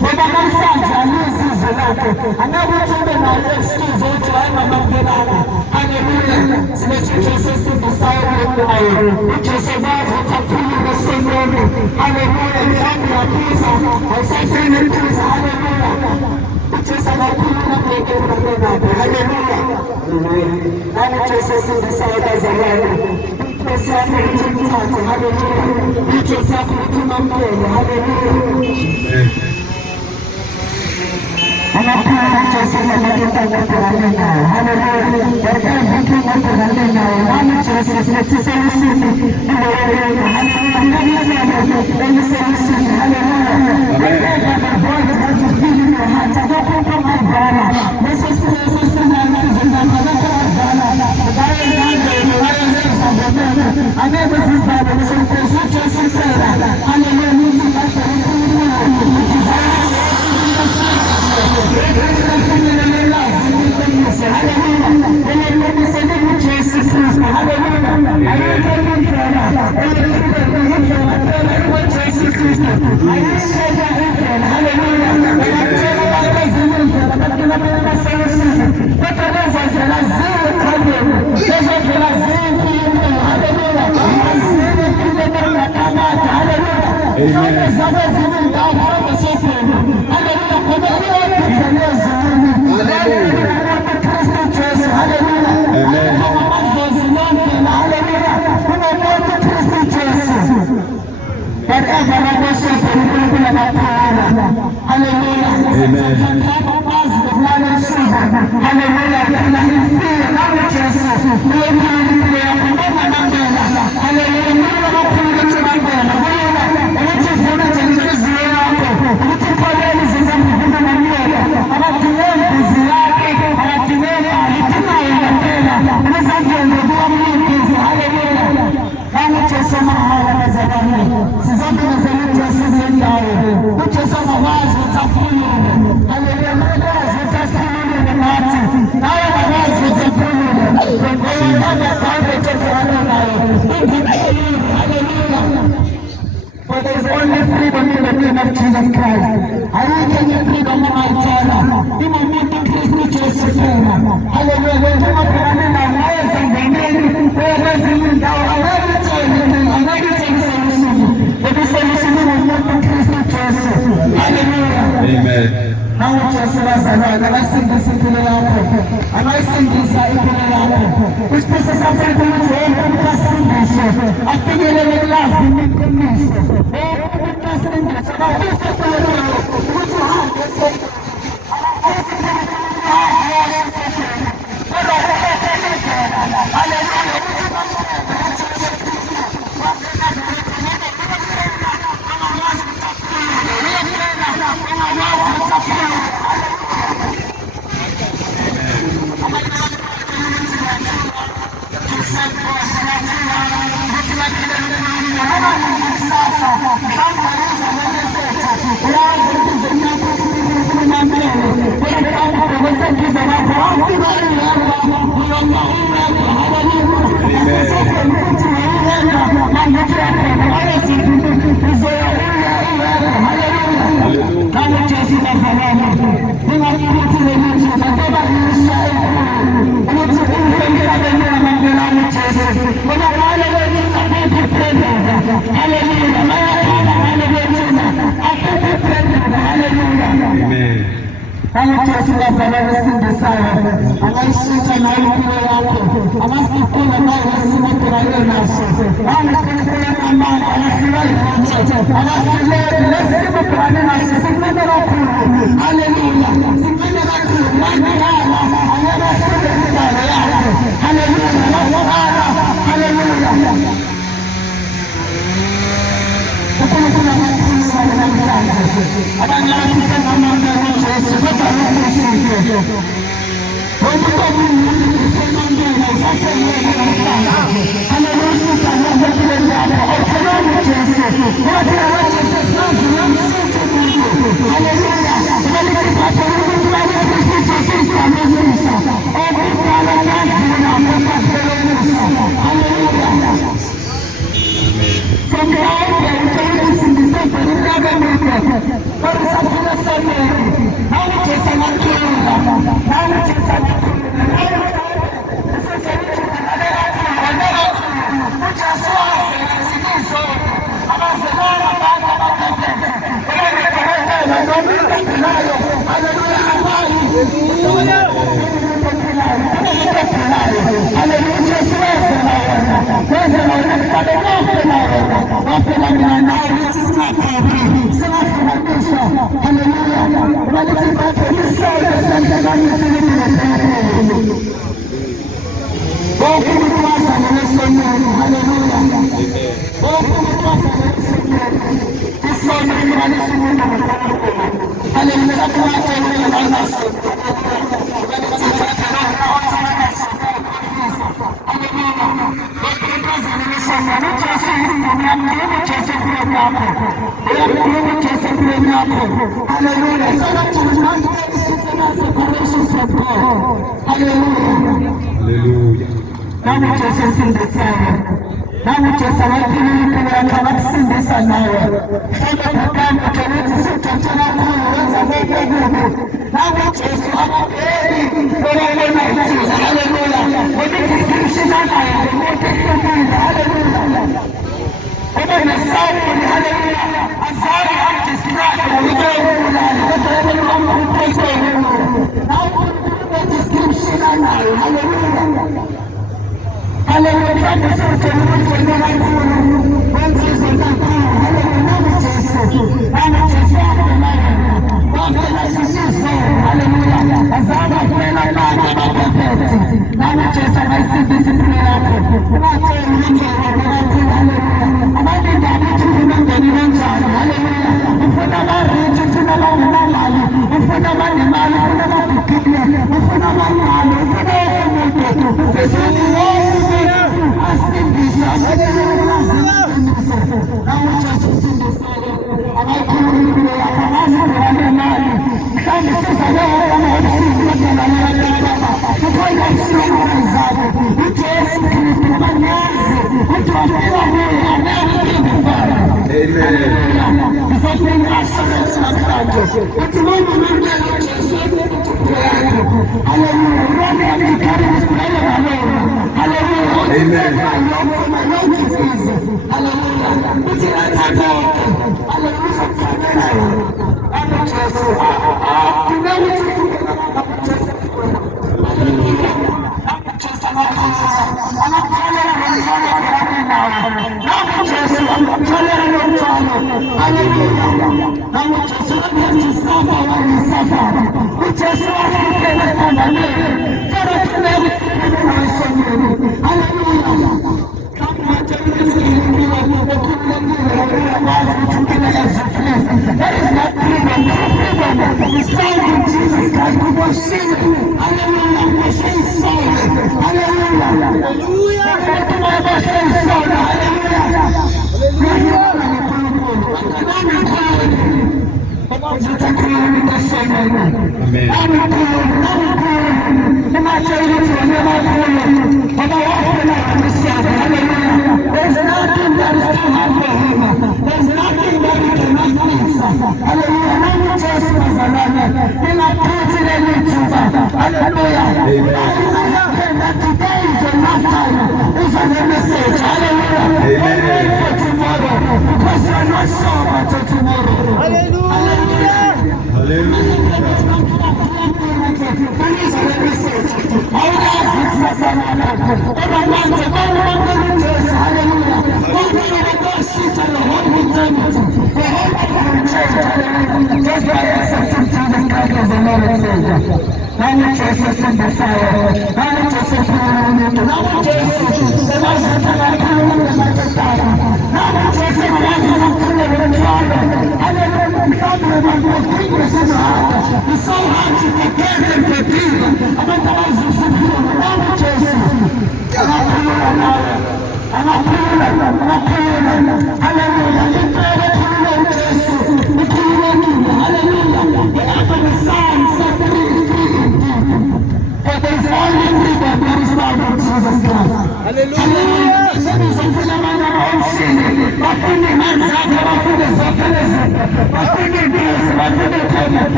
Ngoba namhlanje alizizwe lakho, angakuthi ube nayo excuse ukuthi hayi mamakubelana. Haleluya. Silethe uJesu osindisayo kule ndawo, uJesu okwazi ukuthi akhulume esonweni. Haleluya. Mhlawumbe uyaphuza, awusafuni ukuphuza. Haleluya. uJesu akakhuluma konke ebantwanakhe. Haleluya. Nami uJesu osindisayo bazalwane, uJesu yakho ukuthi umthathe. Haleluya. uJesu yakho ukuthi umamukele. Haleluya. For there is only freedom in the name of Jesus Christ. Hallelujah, freedom of my Father. In the name of Christ Jesus Christ. Hallelujah. Kama tunaenda naye zangeni, wewe zini dawa wewe tena, angalia tena solution. Wewe solution ni Mungu Kristo Yesu. Hallelujah. Amen. Nawe tunasema anasinda sikile yako. Anasinda ikile yako. Usipese safari kwa mtu wako mtasindisha. Apigele le glass ni kumisha. Mtasindisha. Sababu sasa leo mtu hapa Hallelujah.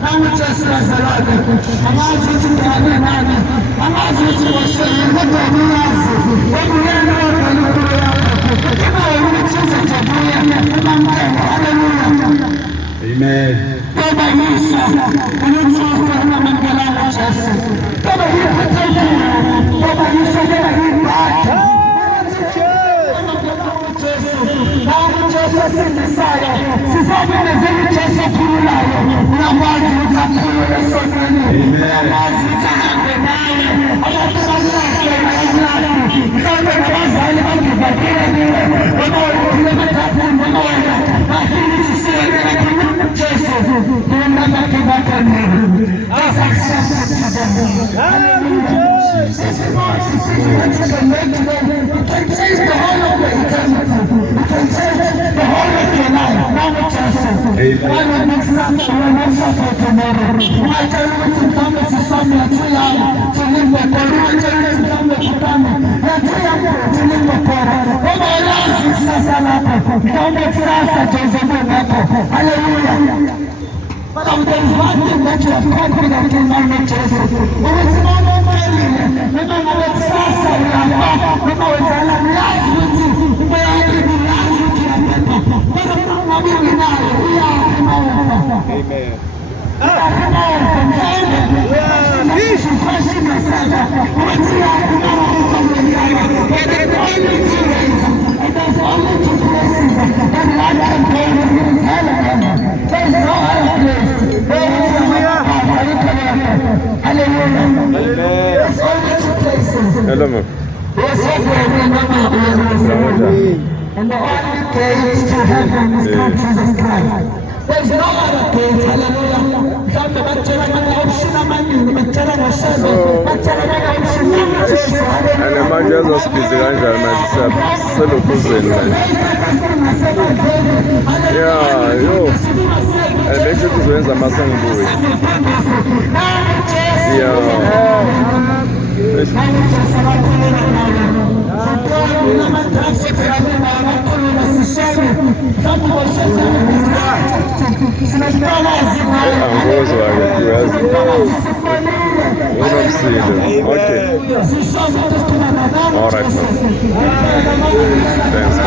Now we just siyazalana amazi ukuthi ngane nani amazi ukuthi washaya kodwa uyazi wabuyela wabhala impilo yakho kima ukuthi uzajabuya emamkela haleluya Amen. Baba Yisa ukuthi unamamkela uJesu Baba yiphathele Baba Yisa Baba yiphatha Sindisayo sizobemezela uJesu okhululayo uyakwazi ukuthi akhulule esonweni uyakwazi ukuthi ahambe naye abantu bakulahle bayakulahle mhlawumbe nabazali bangivakile kuwe noma uphile emathaphini noma wena bafile ukuthi siyekela khuluma uJesu bona bakivakele But there is one thing that you have conquered that in my name, Jesus. When it's not only, remember what Sasa we are back, remember what's our life with you, we are in the life with you, we are Amen. Hello, ma'am. And the only gate to heaven is through Jesus Christ. There's no other gate, hallelujah. And manje azosibiza kanjani manje siselokhuzweni manje. Yeah, yo. Bese kuzoyenza amasangubuyi. Yeah. Angozwa-ke uyazi unomsindo. Okay. All right, man. Thanks,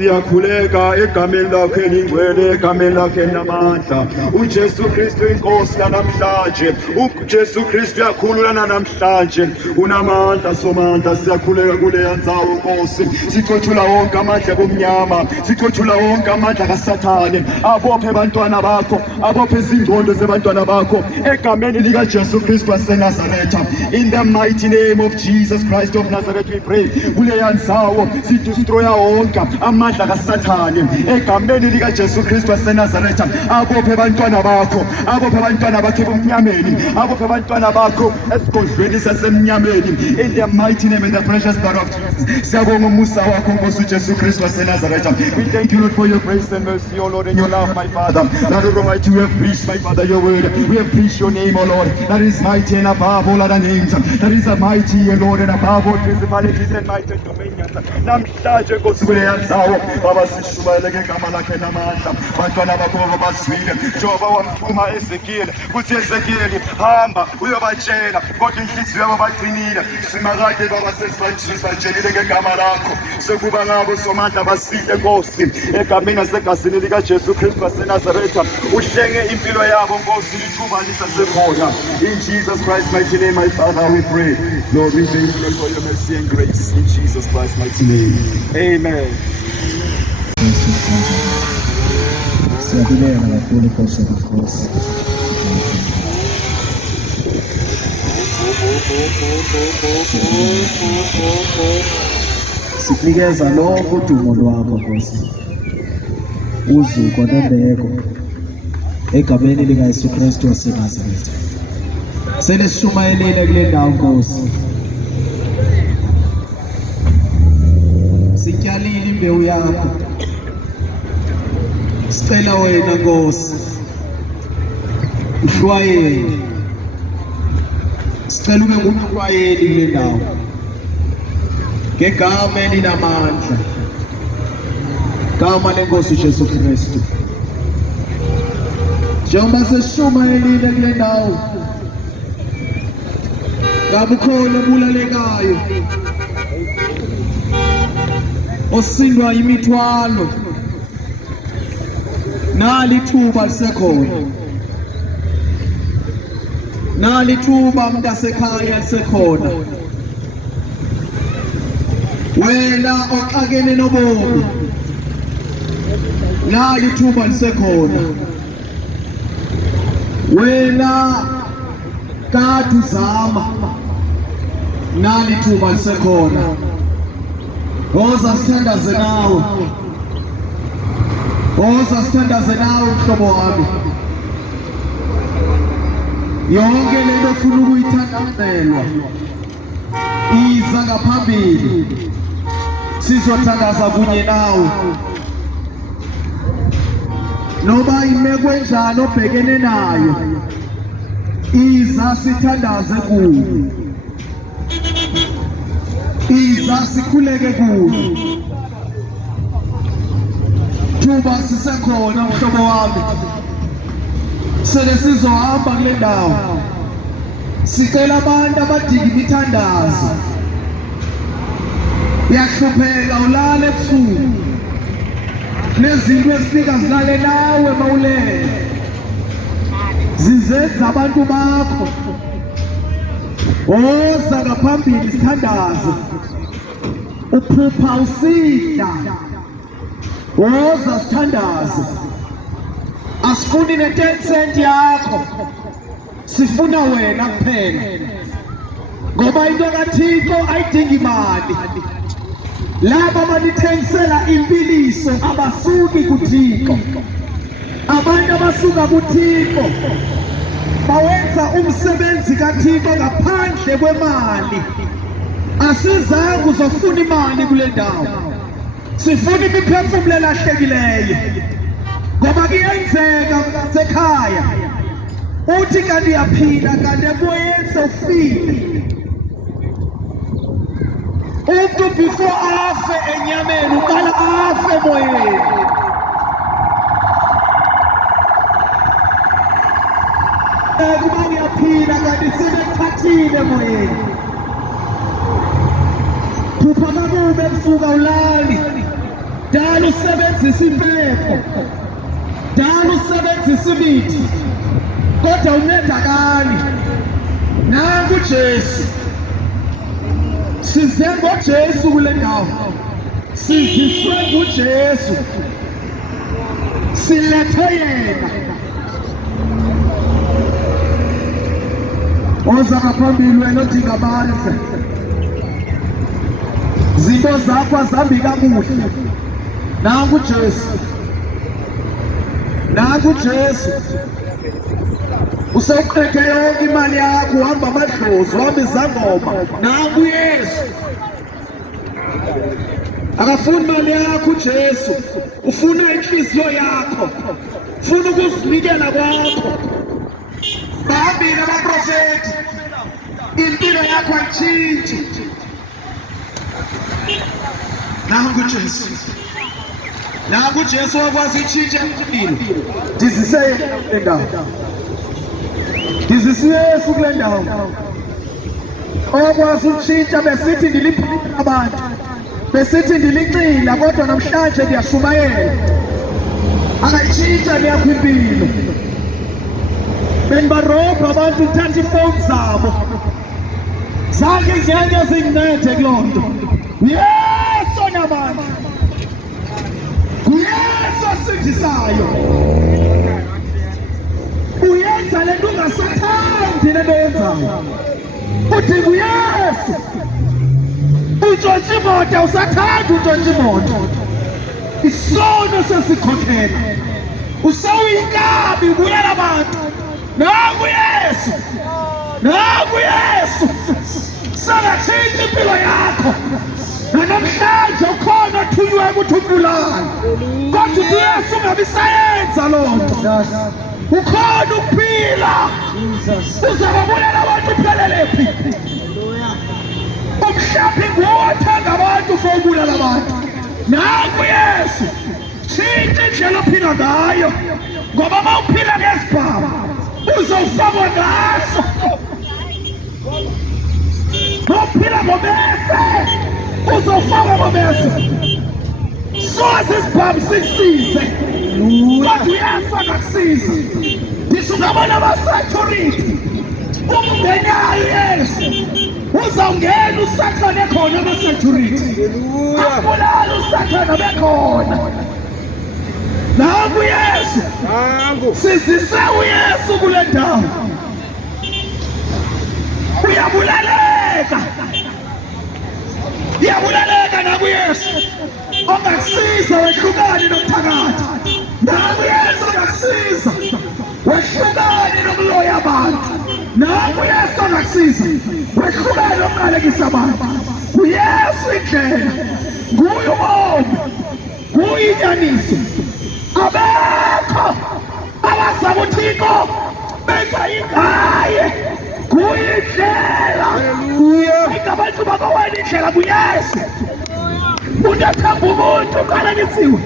Siyakhuleka egameni lakhe elingcwele egameni lakhe elinamandla uJesu Kristu inkosi yanamhlanje uJesu Kristu uyakhulula namhlanje unamandla somandla siyakhuleka kuleya ndzawo Nkosi sixothula wonke amandla bomnyama sixothula wonke amandla kaSathane abophe abantwana bakho abophe izingqondo zebantwana bakho egameni lika Jesu Kristu waseNazaretha in the mighty name of Jesus Christ of Nazareth we pray kuleya ndzawo sidestroya wonke amandla kaSathane egameni lika Jesu Kristu waseNazaretha abophe abantwana bakho abophe abantwana bakhe bomnyameni abophe abantwana bakho esigodlweni sasemnyameni in the mighty name and the precious blood of Jesus siyabonga umusa wakho Nkosi uJesu Kristu waseNazaretha we thank you Lord for your grace and mercy O Lord and your love my Father Lord Almighty we have preached my Father your word we have preached your name O Lord that is mighty and above all other names that is a mighty O Lord and above all principalities and might and dominions namhlanje Nkosi kuleya ndzawo Baba sishumayele ngegama lakhe namandla bantwana bakho babaswile njengoba wamthuma Ezekiel kuthi Ezekiel hamba uyobatshela kodwa inhliziyo yabo bagcinile simakade Baba sesibatshelile ngegama lakho sekuba ngabo somandla basile Nkosi egameni nasegazini lika Jesu Kristu waseNazaretha uhlenge impilo yabo Nkosi lithuba lisasekhona in Jesus Christ mighty name my Father we pray Lord we thank you for your mercy and grace in Jesus Christ mighty name amen. Siyabingelela kakhulu Nkosi yamakhosi. Sikunikeza lonke udumo lwakho Nkosi. Uzuko nembeko egameni lika Yesu Kristu waseNazaretha. Sele sishumayelile kule ndawo Nkosi. Sityalile imbewu yakho. Sicela wena Nkosi. Uhlwayele. Sicela ube ngumhlwayeli kule ndawo. Ngegama elinamandla. Gama lenkosi uJesu Kristu. Njengoba sesishumayelile kule ndawo. Ngabe ukhona obulalekayo osindwa imithwalo, nali ithuba lisekhona, nali ithuba mntasekhaya lisekhona. Wena oxakene nobomi, nali ithuba lisekhona. Wena kade uzama, nali ithuba lisekhona. Woza sithandaze nawe, woza sithandaze nawe mhlobo wami. Yonke lento ofuna ukuyithandazelwa iza ngaphambili, sizothandaza kunye nawe. Noba imeko enjani obhekene nayo, iza sithandaze kuyo, iza sikhuleke kuyo. Thuba sisekhona mhlobo wami, sele sizohamba kule ndawo. Sicela abantu abadinga imithandazo. Uyahlupheka ulale ebusuku, nezinto ezifika zilale nawe mawulele zizenza abantu bakho. Woza ngaphambili sithandaze, uphupha usida. Woza sithandaze, asifuni ne-10 cent yakho, sifuna wena kuphela, ngoba into kaThixo ayidingi imali. Laba abanithengisela impiliso abasuki kuThixo. Abantu abasuka kuThixo bawenza umsebenzi kaThixo ngaphandle kwemali. Asizange uzofuna imali kule ndawo, sifuna imiphefumulo elahlekileyo. Ngoba kuyenzeka sekhaya uthi kanti uyaphila kanti emoyeni sewufile. Umuntu before afe enyameni uqala afe emoyeni. Kuba uyaphila kanti sebekuthathile emoyeni. Phupha kabubi ebusuku awulali, dala usebenzisa impepho, dala usebenzisa imithi, kodwa uncedakali. Nangu uJesu, size ngoJesu kule ndawo, siziswe nguJesu, silethe yena. Oza ngaphambili wena odinga amandla, zinto zakho azihambi kakuhle. Nangu uJesu, nangu uJesu. Usewuqede yonke imali yakho, uhamba amadlozi, uhamba izangoma. Nangu uYesu, akafuni imali yakho uJesu, ufuna inhliziyo yakho, ufuna ukuzinikela kwakho. Bahambile abaprofeti, impilo yakho ayitshintshi. Nangu uJesu, nangu uJesu wakwazi itshintshe impilo. Dizise kule ndawo, dizise uYesu kule ndawo. Okwazi utshintsha, besithi ndiliphila abantu, besithi ndilicila, kodwa namhlanje ndiyashumayela. Akayitshintsha yakho impilo. Benibarobha abantu uthatha ifowuni zabo, zange izinto ezincede kuloo nto. Yesu onamandla, nguYesu osindisayo. Uyenza le nto ungasathandi le nto yenzayo, udinga uYesu. Untshontsha imoto, usathanda untshontsha imoto. Isono sesikhokhela, usawuyinkabi ubuyela abantu. Nangu uYesu, Nangu Yesu sangathinta impilo yakho. Namhlanje ukhona thunywe ukuthi umbulala. Kodwa uYesu ungabisayenza loo nto. Ukhona ukuphila. Uzababulala abantu uphelele phi? Umhlaphi nguwe othanda abantu for ukubulala abantu. Nangu Yesu tshintsha indlela ophila ngayo, ngoba uma uphila ngesibhamu uzofakwa ngaso. Uma uphila ngobese uzofakwa ngobese. Soze isibhamu sikusize, kodwa uYesu angakusiza. Ngisho ungabona ama-security umngenayo Yesu uzawungena usathane khona ama-security. Abulala usathane bekhona. Nangu Yesu, sizise uYesu kule ndawo. Uyabulaleka nangu Yesu. Ongakusiza wehlukane nomthakathi. Nangu Yesu ongakusiza wehlukane nokuloya abantu. Nangu Yesu ongakusiza wehlukane nokuqalekisa abantu. UYesu indlela, nguye umoya, nguye inyaniso. Abekho abazabe uThixo benza ingaye. Nguye indlela. Abantu bakowena indlela kuYesu. Unathamba umuntu uqalekisiwe.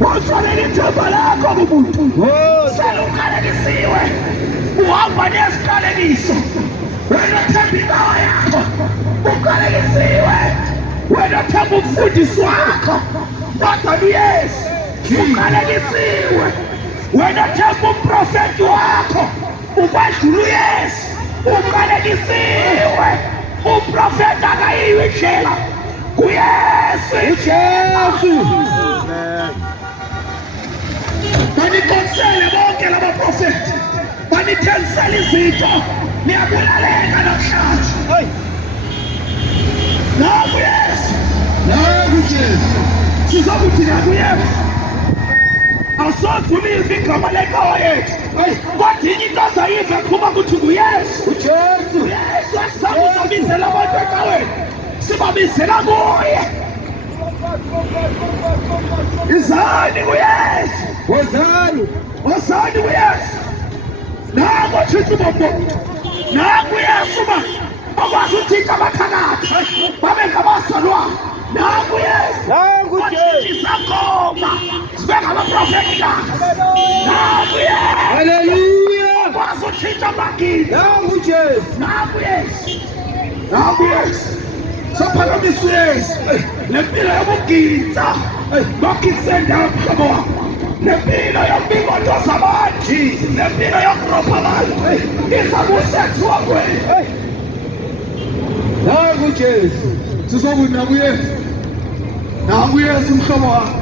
Usolele ithemba lakho kumuntu. Sele uqalekisiwe. Uhamba nesiqalekiso. Wena themba indawo yakho. Uqalekisiwe. Wena themba umfundisi wakho. Kodwa uYesu uqalekisiwe. Wena themba umprofeti wakho. Ukwedlula uYesu. Uqalekisiwe. Umprofeti akayiwe indlela. UYesu indlela. Banikonsele bonke laba profeti. Banithengisele izinto. Niyabulaleka namhlanje. Nangu Yesu. Nangu Jesu. Sizokuthi nangu Yesu. Awusoze ulive igama lenkosi yethu. Kodwa inye into azayiva kuba kuthi nguYesu. uJesu. UYesu asizabizela abantu ecaweni. Sibabizela kuye. Izani kuYesu. Wozani kuYesu. Nangu uThixo bombo. Nangu Yesu bakwazi uThixo abathakathi. Babe ngabazalwane. Nangu Yesu. Nangu Jesu. Isakoma. Sibe ngabaprofeti kahle. Nangu Yesu. Hallelujah. Bakwazi uThixo abakithi. Nangu Jesu. Nangu Yesu. Nangu Yesu. Sophakamisa uYesu. Lempilo yobugidza. Bakitsendawo mhlobo wakho. Lempilo yombingoto zabantu. Lempilo yokuropha abantu. Izabusethu wakwenu. Nangu Jesu. Sizokuthi nangu Yesu. Nangu Yesu mhlobo wakho.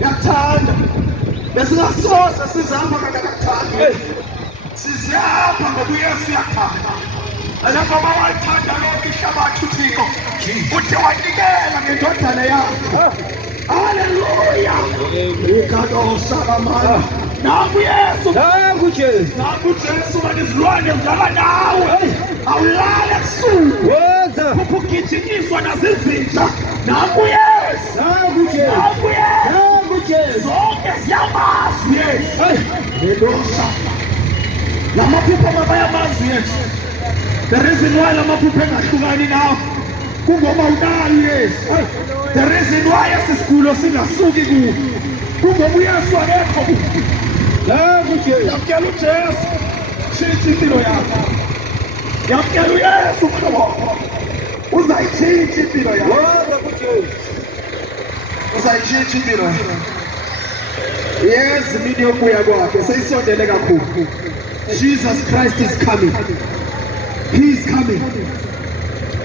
Yakuthanda. Besingasisoze sizahamba ngakakuthanda. Sizihamba ngoba uYesu uyakuthanda. Njengoba walithanda lonke ihlabathi uThixo, uthi wanikela ngendodana yakhe. Haleluya. Ikadosalamana. Nangu Yesu. Nangu Jesu. Nangu Jesu banizilwane ngala nawe. Awulale ebusuku. Ukugijinyiswa nazizinja. Nangu Yesu. Nangu Jesu. Nangu Yesu. Nangu Jesu. Zonke siyamazi Yesu. Ngedosa. Lamaphupho mabayamazi Yesu. The reason why lamaphupho engahlukani nawe kungoba unayo Yesu. The reason why esisigulo singasuki kuwe kungoba uYesu akekho. Nangu Jesu. Yamkela uJesu. Tshintsha impilo yakho. Yamkela uYesu mhlobo. Uzayitshintsha impilo yakho. Nangu Jesu. Uzayitshintsha impilo yakho. Yes, imini yokubuya kwakhe seyisondele kakhulu. Jesus Christ is coming. He is coming.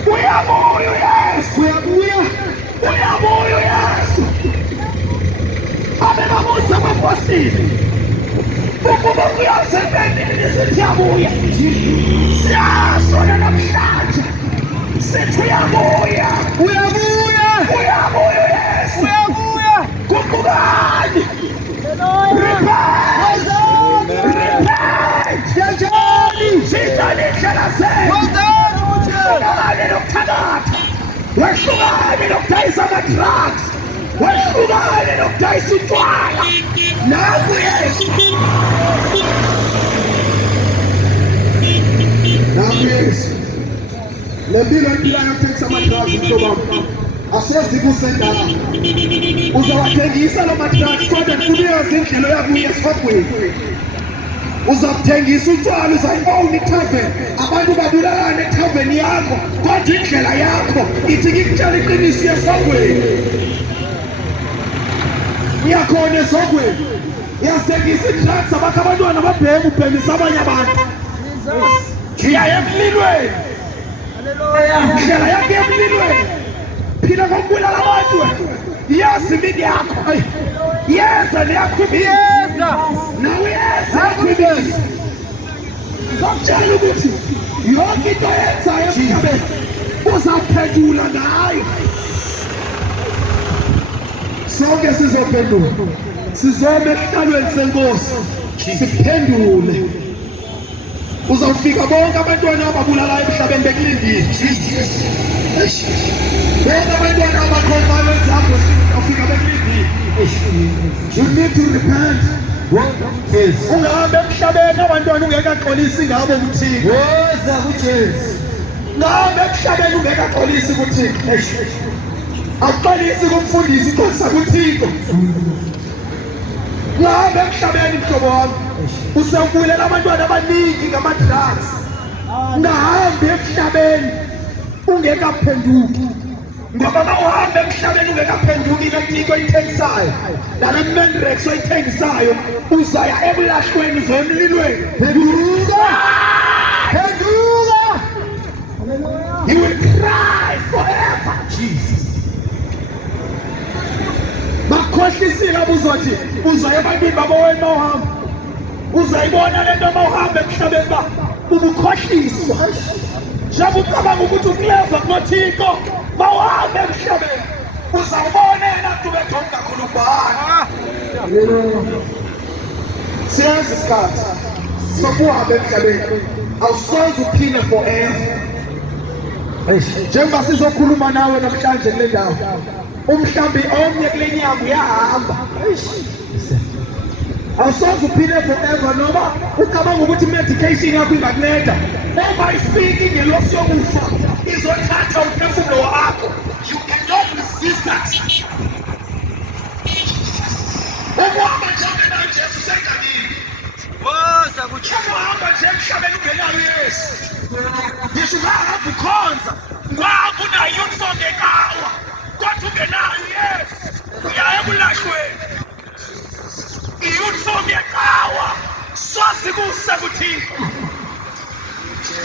Uyabuya Yesu. Uyabuya Yesu. Abebabuza abapostoli. Ukuba kuyasebenzisa nisithi uyabuya. Siyasona namhlanje. Sithi uyabuya. Uyabuya Yesu. Kumbukani. Repent. Shintsha indlela zenu. drugs, wehlukane nokudayisa utshwala. Nangu Yesu. Nangu Yesu. Le mpilo emphilayo yokuthengisa ama-drugs mhlobo wami asezi kusendala. Uzawathengisa lo ma-drugs kodwa ndifuna uyazi indlela yakuya esihogweni. Uzakuthengisa utshwala, uzayibona ithaveni, abantu babulalana ethaveni yakho, kodwa indlela yakho ithi ngikutshela iqiniso esihogweni. Uyakhona esihogweni, uyathengisa i-drugs, abakho abantwana babhema, ubhemisa abanye abantu. Ngiyaya emlilweni, indlela yakho emlilweni, phila ngokubulala abantu. Yazi imini yakho, yeza neyakhubiyeza, nawe yeza yakhubiyeza. Ngizokutshela ukuthi yonke into yenzayo emhlabeni uzaphendula ngayo. Sonke sizophendula, sizome esihlalweni senkosi siphendule. Uzawufika bonke abantwana ababulalayo emhlabeni bekulindile. Bonke abantwana abakhonzayo ezakho uzawufika bekulindile. You need to repent. Ungahambe emhlabeni abantwana ungekaxolisi ngabo kuThixo. Woza kuJesu. Ngahambe emhlabeni ungekaxolisi kuThixo. Akuxolisi kumfundisi ixolisa kuThixo. Ngahambe emhlabeni mhlobo wami usawubulela abantwana abaningi ngama-drugs. Ngahambe emhlabeni ungekaphenduki, ngoba ma uhambe emhlabeni ungekaphenduki kaNtiko oyithengisayo nala Menrex oyithengisayo uzaya ebulahlweni uzoya emlilweni. Phenduka! Phenduka! You will cry forever. Jesus. Bakhohlisile abuzothi uzaya ebantwini babo wena uhamba. Uzayibona lento uma uhamba emhlabeni ba ubukhohliswa. Njengoba ucabanga ukuthi ukuleva kunoThixo, ma uhamba emhlabeni uzawubona yena kubethonga kakhulu kubhana. Siyazi isikhathi sokuhamba emhlabeni awusoze uphile forever. Njengoba sizokhuluma nawe namhlanje kule ndawo, umhlambi omnye kule nyanga uyahamba. Awusoze uphile forever noma ucabanga ukuthi medication yakho ingakunceda. Uma ifika ingelosi yokufa izothatha umphefumulo wakho, you cannot resist that. Ukuhamba njengoba nayo Jesu segamile. Woza kuhamba nje emhlabeni ungenayo Yesu. Ngisho ungahamba ukhonza, ngoba unayo uniform ekawa, kodwa ungenayo Yesu, uyaya ebulahlweni. I-uniform yekawa soze kuse kuThixo.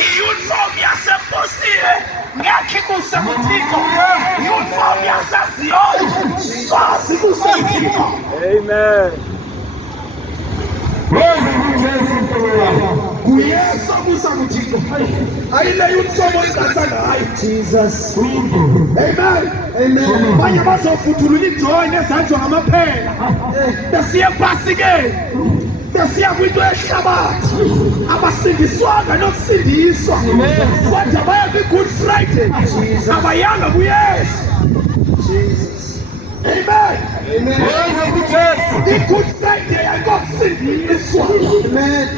I-uniform yasepostile ngekho kuse kuThixo. I-uniform yaseZiyoni soze kuse kuThixo. Amen. Kuyesu kusa kuThixo. Ayile uniform oyigqatsa ngayo. Jesus. Amen. Amen. Abanye bazofuthulula ijoyi nezanjwa ngamaphela besiya epasikeni, besiya kwinto yehlabathi, abasindiswanga nokusindiswa, kodwa baya kwi-Good Friday abayanga kuYesu. Amen. Amen. I-Good Friday ayikokusindiswa. Amen.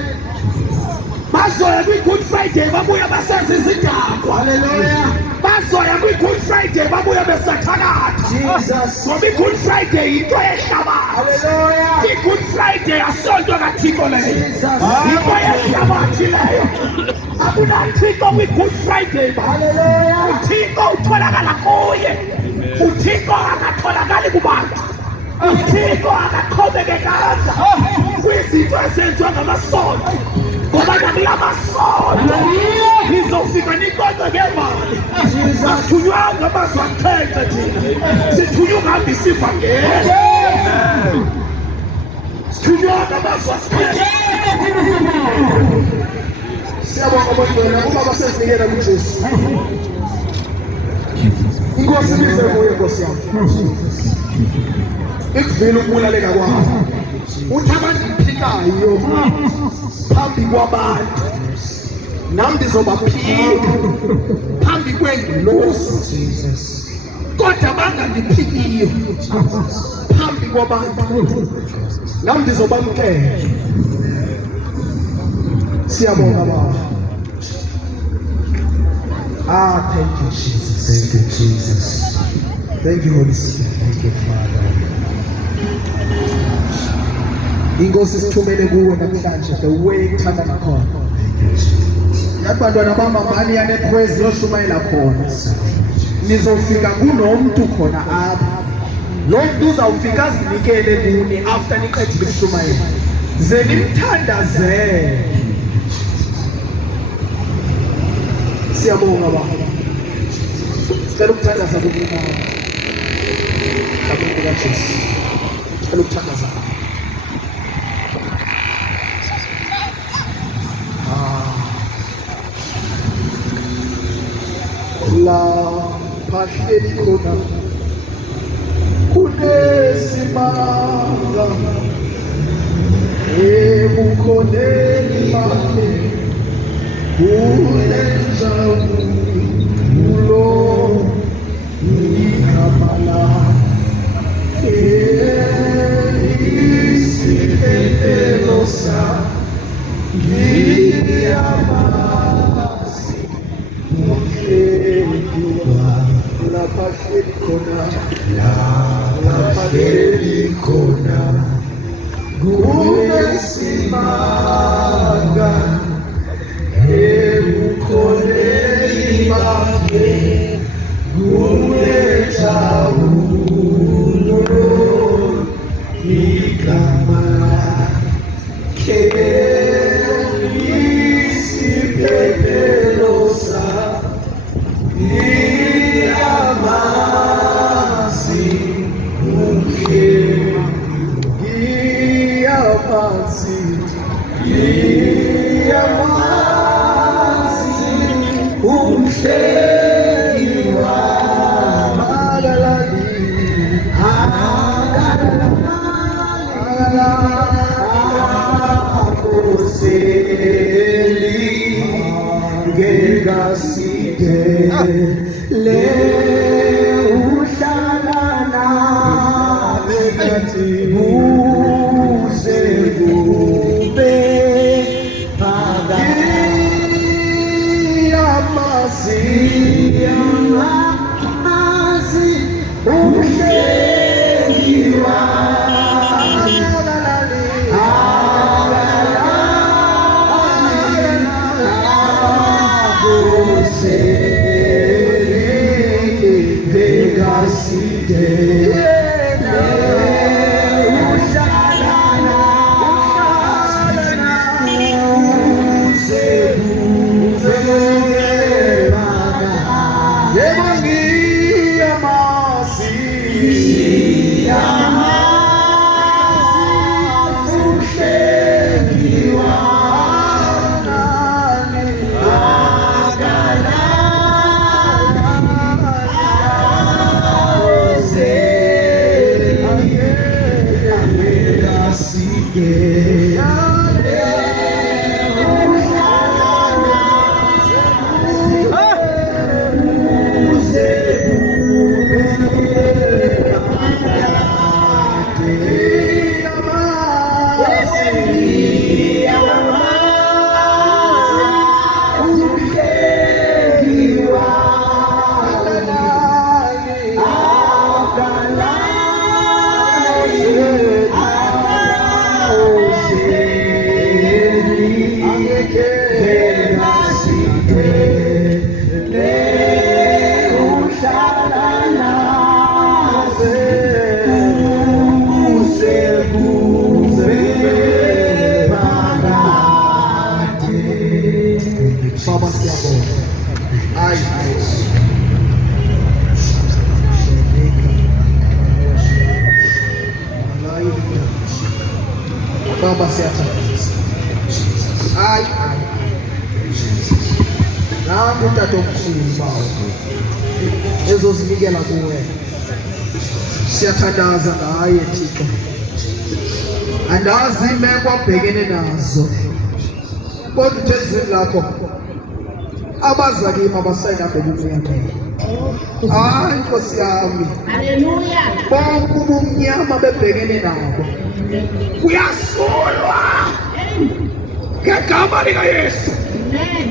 Bazoya kwi-Good Friday babuya basenza izidakwa. Hallelujah. Bazoya kwi-Good Friday babuya besathakatha. Jesus. Ngoba i-Good Friday yinto yehlabathi. Hallelujah. I-Good Friday asonto kaThixo leyo. Jesus. Yinto yehlabathi leyo. AkunaThixo kwi-Good Friday ba. Hallelujah. uThixo utholakala kuye. uThixo akatholakali kubantu. uThixo akaqhubekekanga kwizinto ezenziwa ngamasonto, ngoba nakulamasonto nizofika niqoqe ngemali. Asithunywanga amazwi akhethe thina, sithunywa ukuhambisa ivangeli. Sithunywa amazwi akhethe. Siyabonga bonke kuba basezinikela kuJesu. Inkosi ibize kuye Nkosi yami. Ikuvile ukubulaleka kwabo. Uthi abantu ngiphikayo phambi kwabantu, nami ndizobaphika phambi kwengelosi. kodwa bangandiphikiyo phambi kwabantu, nami ndizobamkela. Siyabonga Baba. Thank you Jesus. Thank you, Jesus. Thank you Holy Spirit. Thank you, Father. Inkosi sithumele kuwe namhlanje the way ithanda ngakhona. Thank you, Jesus. Yathi bantwana bami ngani yanekhwezi yoshumayela khona. Nizofika kunomuntu khona apha. Lo muntu uzawufika azinikele kuni after niqedile ukushumayela. Ze nimthandazele. Siyabonga Baba. Cela ukuthandaza kuNkulunkulu. Ngabonga kaJesu. Cela ukuthandaza. La phahleli khona kunesimanga ebukhoneni bakhe kulenjabulo igama lakhe isiphelelo sakhe ngiyamazi lapha hleli khona kunesimanga ebukhoneni bakhe kulenjabulo igama lakhe isiphelelo sakhe ngiyamazi umhleli wamagalali akoseli ngegasidele uhlala nami buze kube Yamazi umhleli wamagalali akoseli ngegasidele Baba siyathandaza. Hayi. Nangu utata omkhulu bawo. Ezozinikela kuwe. Siyathandaza ngaye Thixo. Andazi imeko abhekene nazo. Kodwa ezweni lakho abazakimi abasayinabheka ukuya kuwe. Hayi Nkosi yami. Haleluya. Bonke ubumnyama bebhekene nabo kuyasulwa ngegama lika Yesu. Amen.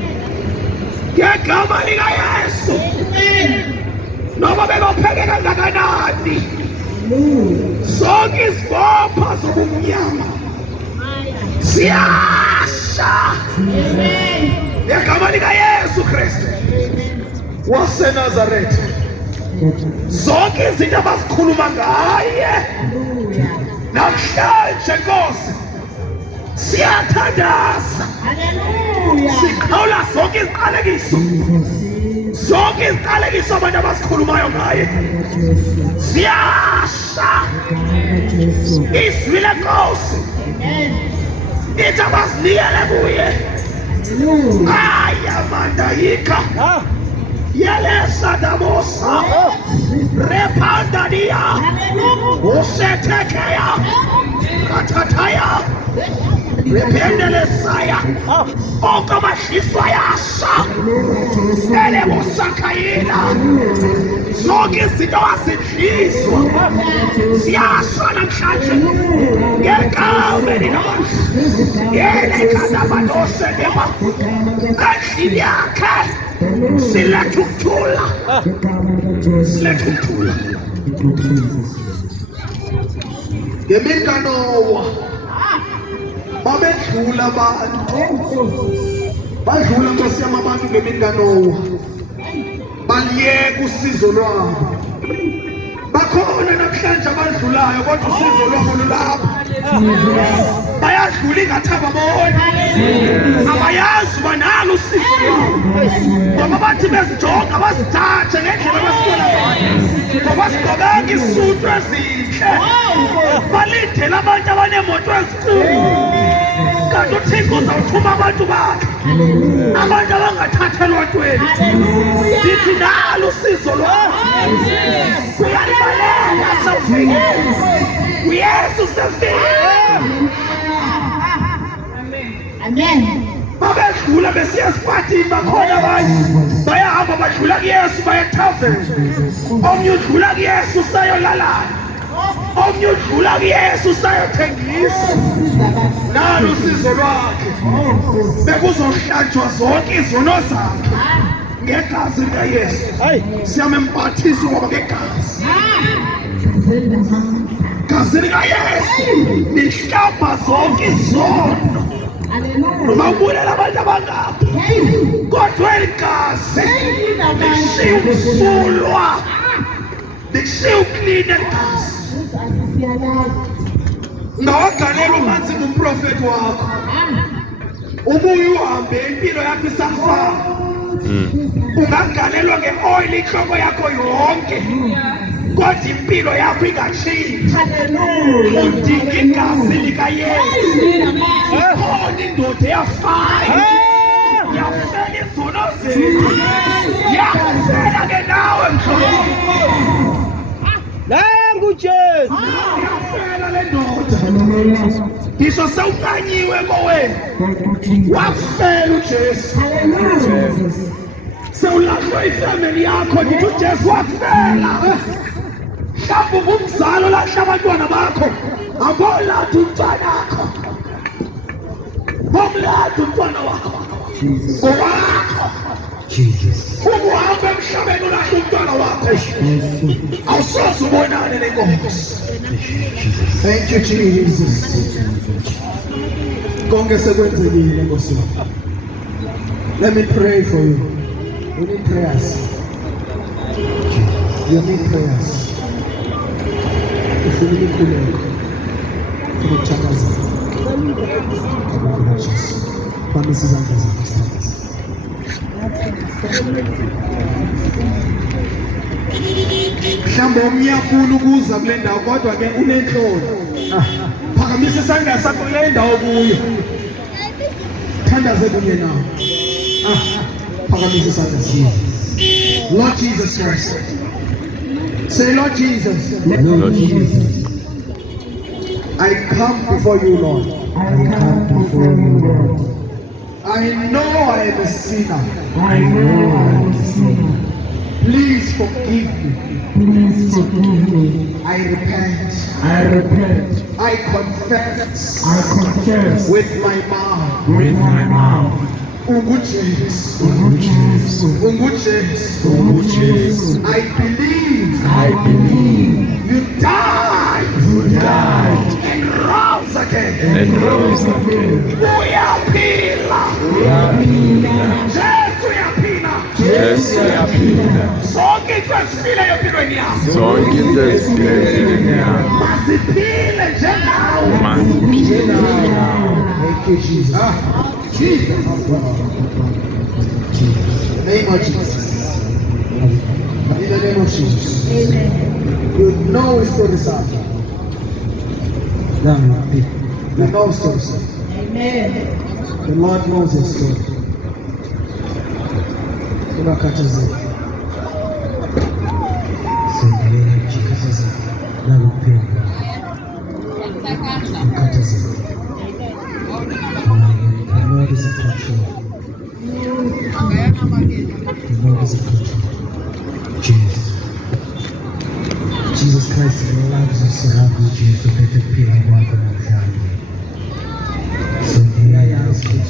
Ngegama lika Yesu. Amen. Noma bebapheke kangakanani zonke izibopha zobumnyama ziyasha Amen. ngegama lika Yesu Kristu waseNazaretha. Zonke izinto abazikhuluma ngaye namhlanje Nkosi siyathandaza, Haleluya. sikhawula zonke iziqalekiso, zonke iziqalekiso abantu abazikhulumayo ngaye ziyasha. Izwi lenkosi Amen. ithi abazinikele kuye ayamandayika yelesadabosa repandania Haleluya. usetekeya ratataya rependelesaya okabashiswa yasha elebosakayila zonke izinto azidliswa ziyasha namhlanje ngegama likaBaba. Yelekadabadosedeba endlini yakhe siletha ukuthula, siletha ukuthula. Ngemini kaNowa babedlula abantu, badlula Nkosi yami abantu ngemini kaNowa baliyeka usizo lwabo. Bakhona namhlanje abadlulayo kodwa usizo lwabo lulapha. Bayadlula ingathi ababona, abayazi banalo usizo lwabo ngoba bathi bezijonga bazithathe ngendlela abasibona ngayo ngoba sigqokanga isutu ezinhle, balindele abantu abaneemoto ezinkulu. Kanti uThixo uzawuthuma abantu bakhe, abantu abangathathelwa ntweni. Ndithi nalo usizo lwabo, kuyalibalela sewufikile, uYesu sefile. Amen. Babedlula besiya esifatini, bakhona abanye bayahamba badlula kuYesu baya ethaveni, omnye udlula kuYesu sayolalana, omnye udlula kuYesu sayothengisa. Nalo usizo lwakhe, bekuzohlanjwa zonke izono zakhe ngegazi likaYesu. Siyamembathisa ngoba ngegazi, gazi likaYesu lihlamba zonke izono. Noma ubulela abantu abangapha kodwa eli gazi likushiya ukusulwa, likushiya uklina eli gazi. Ungawagalela umanzi ngumprofeti wakho, ubuye uhambe impilo yakho isafana. Ungagalelwa nge-oil inhloko yakho yonke kodwa impilo yakho ingatshintshi. Udinga igazi likaYesu. Ikhona indoda eyafaya, yafela izono zethu, yafela ke nawe mhlobo. Nangu Jesu. Yafela le ndoda, ngisho sewukanyiwe kowena, wafela uJesu. Sewulahlwa ifamily yakho, ngithi uJesu wafela. Mhlawumbe ungumzali olahla abantwana bakho, abolahla umntwana wakho, bomlahla umntwana wakho ngowakho. Ukuhamba emhlabeni ulahla umntwana wakho, awusoze ubonane nenkosi. Thank you Jesus. Konke sekwenzekile Nkosi. Let me pray for you. You need prayers. You need prayers. Ufuna ikhuleko, ukuthakaza. Ngokubona Jesu. Bamisa izandla zakho sithandaza. Mhlawumbe omnye afuna ukuza kule ndawo kodwa ke unenhloni. Phakamisa isandla sakho kule ndawo kuyo. Thandaze kunye nawe. Phakamisa isandla sakho. Lord Jesus Christ. Say, Lord Jesus. Lord Jesus. I come before you, Lord. I come before you, Lord. I know I am a sinner. I know I am a sinner. Please forgive me. Please forgive me. I repent. I repent. I confess I confess with my mouth. with my mouth. UnguJesu. UnguJesu. UnguJesu. UnguJesu. I believe I believe you died you died and rose again. And rose again. Uyaphila. Jesu uyaphila. Yesu uyaphila. Zonke into ezifileyo empilweni yakho Zonke into ezifileyo empilweni yakho maziphile njengawe. Thank you, Jesus. Jesus. Name of Jesus. In the name of Jesus. You know it's to the Son. You know it's to the Son. Amen. The Lord knows your story. Unakataza. Sendele Jesus. Nakupenda. Unakataza. The Lord is in control. The Lord is in control. Jesus. Jesus Christ loves us so happy, Jesus. Let it be our walk and our journey. So here I ask you.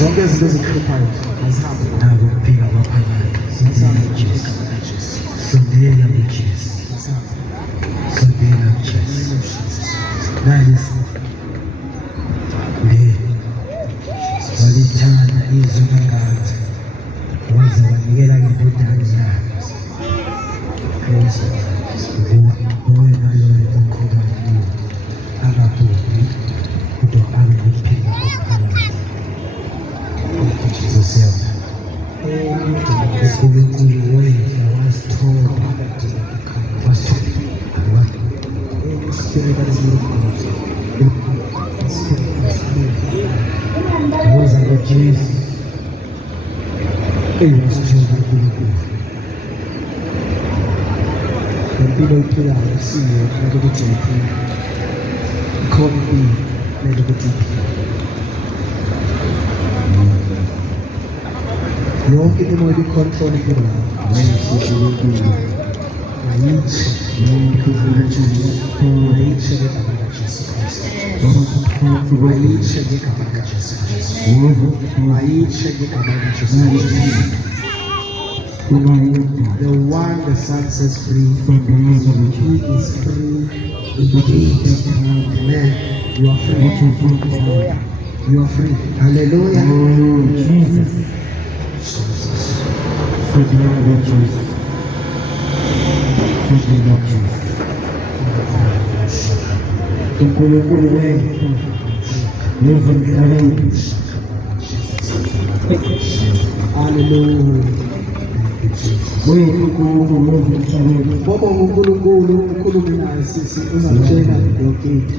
Zonke izinto ezihluphayo azihambe nabo kuphila kwaphakade. Sondela Jesu. Sondela kuJesu. Sondela kuJesu. Nalesi le walithanda izwi kangaka waze wanikela ngendodana yakhe. Praise God. Nguwe naloyo okhokhayo akabhubhi kodwa abe nokuphila okuphakathi. Jesus help. uNkulunkulu wena wasithoba Spirit that is not of God. Spirit that is not. Was our Jesus. It was Jehovah uNkulunkulu. Impilo iphila usiyo nake kuthi iphila. Khona impilo nake kuthi iphila. Yonke into icontrol impilo yakho. Ayitshe ngegama likaJesu Kristu. Ayitshe ngegama likaJesu Kristu. Ayitshe ngegama likaJesu Kristu. The one the Son sets free, he is free indeed. Amen. You are free. You are free. Hallelujah. Jesus. uNkulunkulu wethu nezindlela Hallelujah. uNkulunkulu nezindlela Bobo uNkulunkulu ukhulume naye sisi uzamtshela yonke into.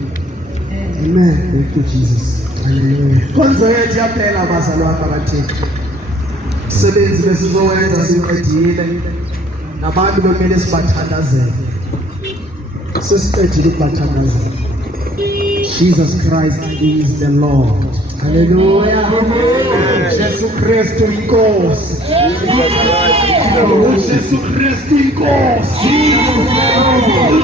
Amen. Thank you Jesus. Hallelujah. Konzo yethu yaphela bazalwane bakaThixo. Umsebenzi besizowenza siqedile. Nabantu bekumele sibathandazele. Sesiqedile ukubathandazela. Jesus Christ is the Lord. Hallelujah. Jesu Kristu inkosi. Jesu Kristu inkosi.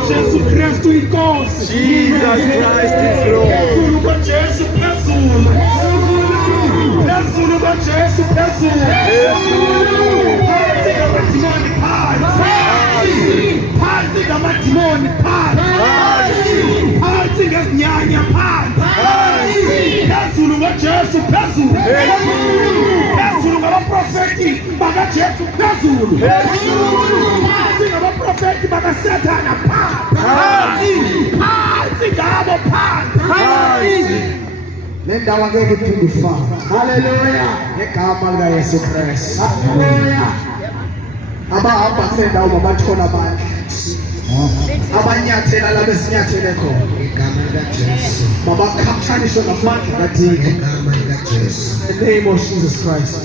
Jesu Kristu inkosi. Jesus Christ is Lord. Phezulu kwaJesu phezulu. Phezulu kwaJesu phezulu. Phansi ngamadimoni phansi. Phansi ngamadimoni phansi. Phansi ngezinyanya phansi. Phezulu kwaJesu phezulu. Phezulu ngabaprofeti bakaJesu phezulu. Phansi ngabaprofeti bakaSathana phansi. Phansi ngabo phansi. Nendawo angeke iphinde ifane. Hallelujah. Ngegama likaYesu Kristu. Hallelujah. Abahamba kule ndawo mabathola abantu. Abanyathela la besinyathele khona. Ngegama likaJesu. Mabakhamshaniswe ngamandla kaThixo. Ngegama likaJesu. In the name of Jesus Christ.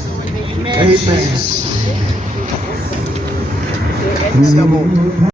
Amen.